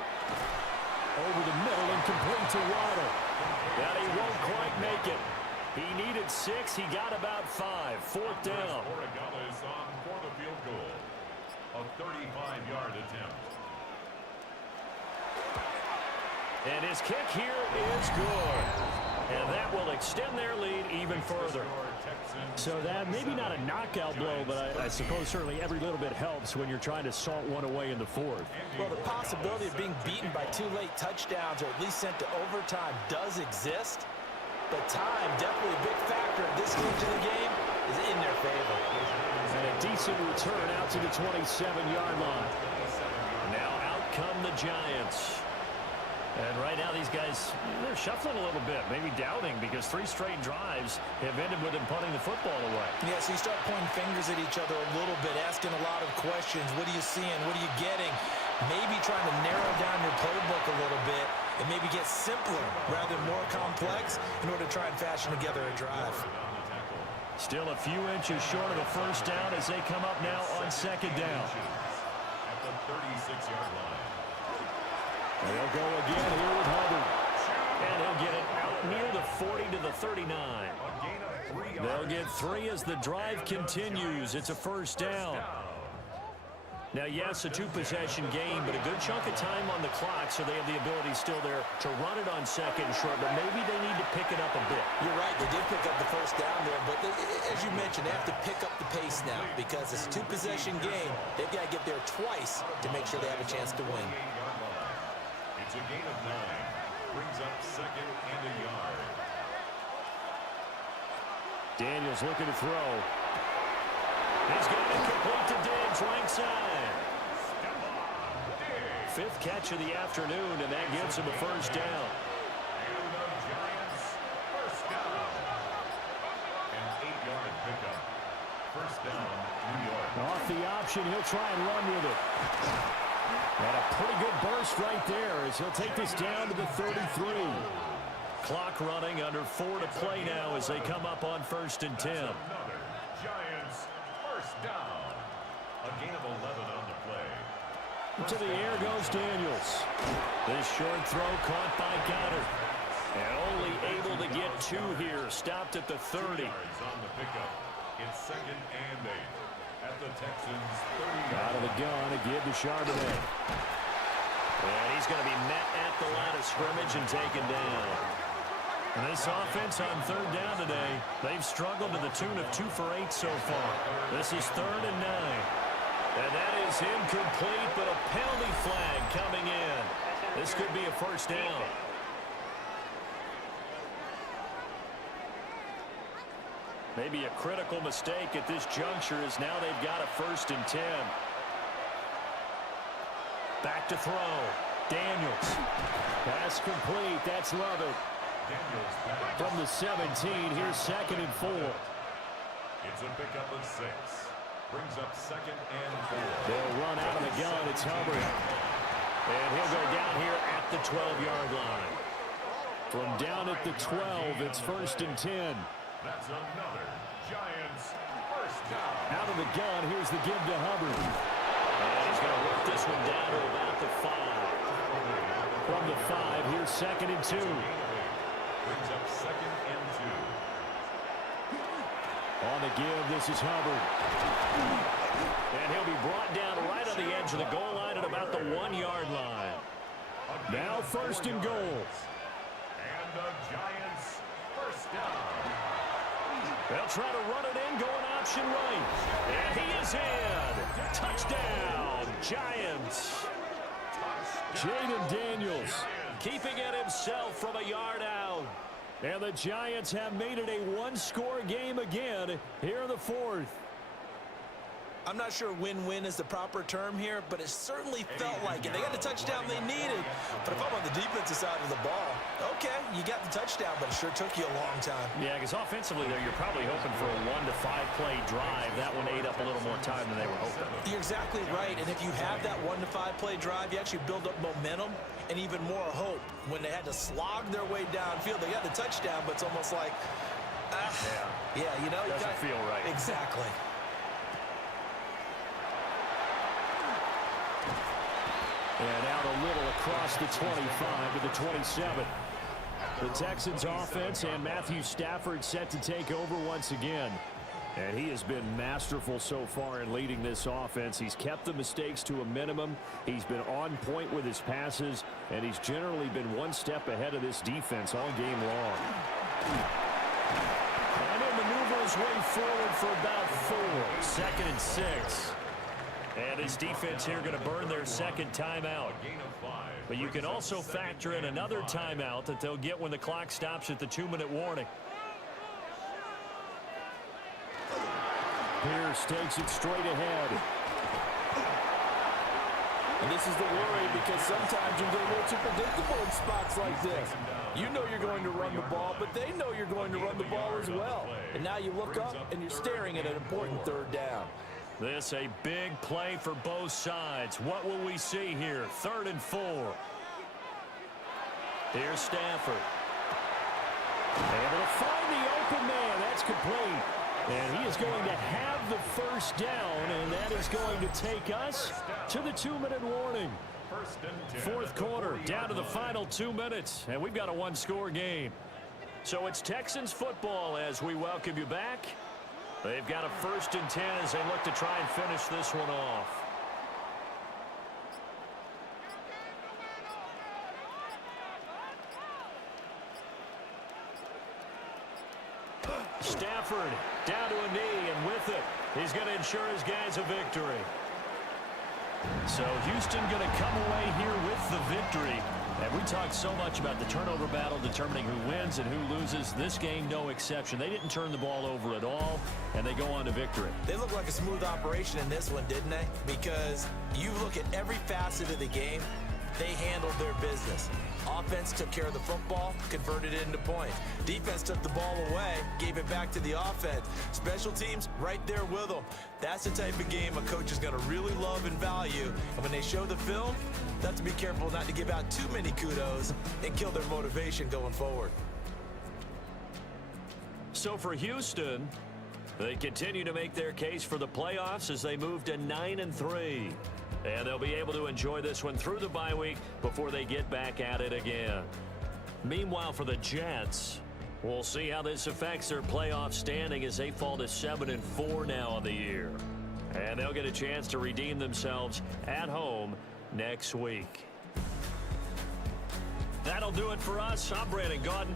Over the middle and complete to Waddle. But he won't quite make it. He needed 6, he got about 5. 4th down. Is on for the field goal. A 35-yard attempt. And his kick here is good. And that will extend their lead even further. So that maybe not a knockout blow, but I suppose certainly every little bit helps when you're trying to salt one away in the 4th. Well, the possibility of being beaten by 2 late touchdowns or at least sent to overtime does exist. But time, definitely a big factor at this stage of the game, is in their favor. And a decent return out to the 27-yard line. Now out come the Giants. And right now these guys, they're shuffling a little bit, maybe doubting because 3 straight drives have ended with them punting the football away. Yeah, so you start pointing fingers at each other a little bit, asking a lot of questions. What are you seeing? What are you getting? Maybe trying to narrow down your playbook a little bit and maybe get simpler rather than more complex in order to try and fashion together a drive. Still a few inches short of a first down as they come up now on 2nd down. At the 36-yard line. They'll go again here with Hubbard. And he'll get it out near the 40 to the 39. They'll get 3 as the drive continues. It's a first down. Now, yes, a 2-possession game, but a good chunk of time on the clock, so they have the ability still there to run it on 2nd and short, but maybe they need to pick it up a bit. You're right, they did pick up the first down there, but as you mentioned, they have to pick up the pace now because it's a 2-possession game. They've got to get there twice to make sure they have a chance to win. It's a gain of 9. Brings up 2nd and a yard. Daniels looking to throw. He's got it complete to Diggs, right side. 5th catch of the afternoon, and that gives him a first down. And the Giants first down. An 8-yard pickup. First down, New York. Off the option, he'll try and run with it. And a pretty good burst right there as he'll take this down to the 33. Clock running, under 4 to play now as they come up on 1st and 10. Another Giants first down. A gain of 11 on the play. To the air goes Daniels. This short throw caught by Goddard. And only able to get 2 here. Stopped at the 30. 2 yards on the pickup. It's 2nd and 8. At the Texans 30. Out of the gun to give to Charbonnet. And he's going to be met at the line of scrimmage and taken down. And this offense on 3rd down today, they've struggled to the tune of 2 for 8 so far. This is 3rd and 9. And that is incomplete, but a penalty flag coming in. This could be a first down. Maybe a critical mistake at this juncture as now they've got a 1st and 10. Back to throw. Daniels. Pass complete. That's Lovett. From the 17, here's 2nd and 4. It's a pickup of 6. Brings up 2nd and 4. They'll run out of the gun. It's Hubbard. And he'll go down here at the 12-yard line. From down at the 12, it's 1st and 10. That's another Giants first down. Out of the gun, here's the give to Hubbard. And he's going to work this one down to about the 5. From the 5, here's 2nd and 2. Brings up 2nd and 2. On the give, this is Hubbard. And he'll be brought down right on the edge of the goal line at about the 1-yard line. Now 1st and goal. And the Giants first down. They'll try to run it in, going option right. And he is in. Touchdown, Giants. Jaden Daniels keeping it himself from a yard out. And the Giants have made it a one-score game again here in the 4th. I'm not sure win-win is the proper term here, but it certainly felt like it. They got the touchdown they needed. But if I'm on the defensive side of the ball, okay, you got the touchdown, but it sure took you a long time. Yeah, because offensively, though, you're probably hoping for a 1 to 5 play drive. That one ate up a little more time than they were hoping. You're exactly right. And if you have that 1 to 5 play drive, you actually build up momentum and even more hope. When they had to slog their way downfield, they got the touchdown, but it's almost like, yeah, you know. Doesn't feel right. Exactly. And out a little across the 25 to the 27. The Texans offense and Matthew Stafford set to take over once again. And he has been masterful so far in leading this offense. He's kept the mistakes to a minimum. He's been on point with his passes, and he's generally been one step ahead of this defense all game long. And he'll maneuver his way forward for about 4. 2nd and 6. And his defense here going to burn their 2nd timeout. But you can also factor in another timeout that they'll get when the clock stops at the 2-minute warning. Pierce takes it straight ahead. And this is the worry, because sometimes you get a little too predictable in spots like this. You know you're going to run the ball, but they know you're going to run the ball as well. And now you look up and you're staring at an important 3rd down. This a big play for both sides. What will we see here? 3rd and 4. Here's Stafford. Able to find the open man. That's complete. And he is going to have the 1st down, and that is going to take us to the 2-minute warning. 4th quarter, down to the final 2 minutes, and we've got a 1-score game. So it's Texans football as we welcome you back. They've got a 1st and 10 as they look to try and finish this one off. Stafford down to a knee, and with it, he's going to ensure his guys a victory. So Houston going to come away here with the victory. And we talked so much about the turnover battle determining who wins and who loses. This game, no exception. They didn't turn the ball over at all, and they go on to victory. They look like a smooth operation in this one, didn't they? Because you look at every facet of the game, they handled their business. Offense took care of the football, converted it into points. Defense took the ball away, gave it back to the offense. Special teams, right there with them. That's the type of game a coach is going to really love and value. And when they show the film, they have to be careful not to give out too many kudos and kill their motivation going forward. So for Houston, they continue to make their case for the playoffs as they move to 9-3. And they'll be able to enjoy this one through the bye week before they get back at it again. Meanwhile, for the Jets, we'll see how this affects their playoff standing as they fall to 7-4 now on the year. And they'll get a chance to redeem themselves at home next week. That'll do it for us. I'm Brandon Gaudin.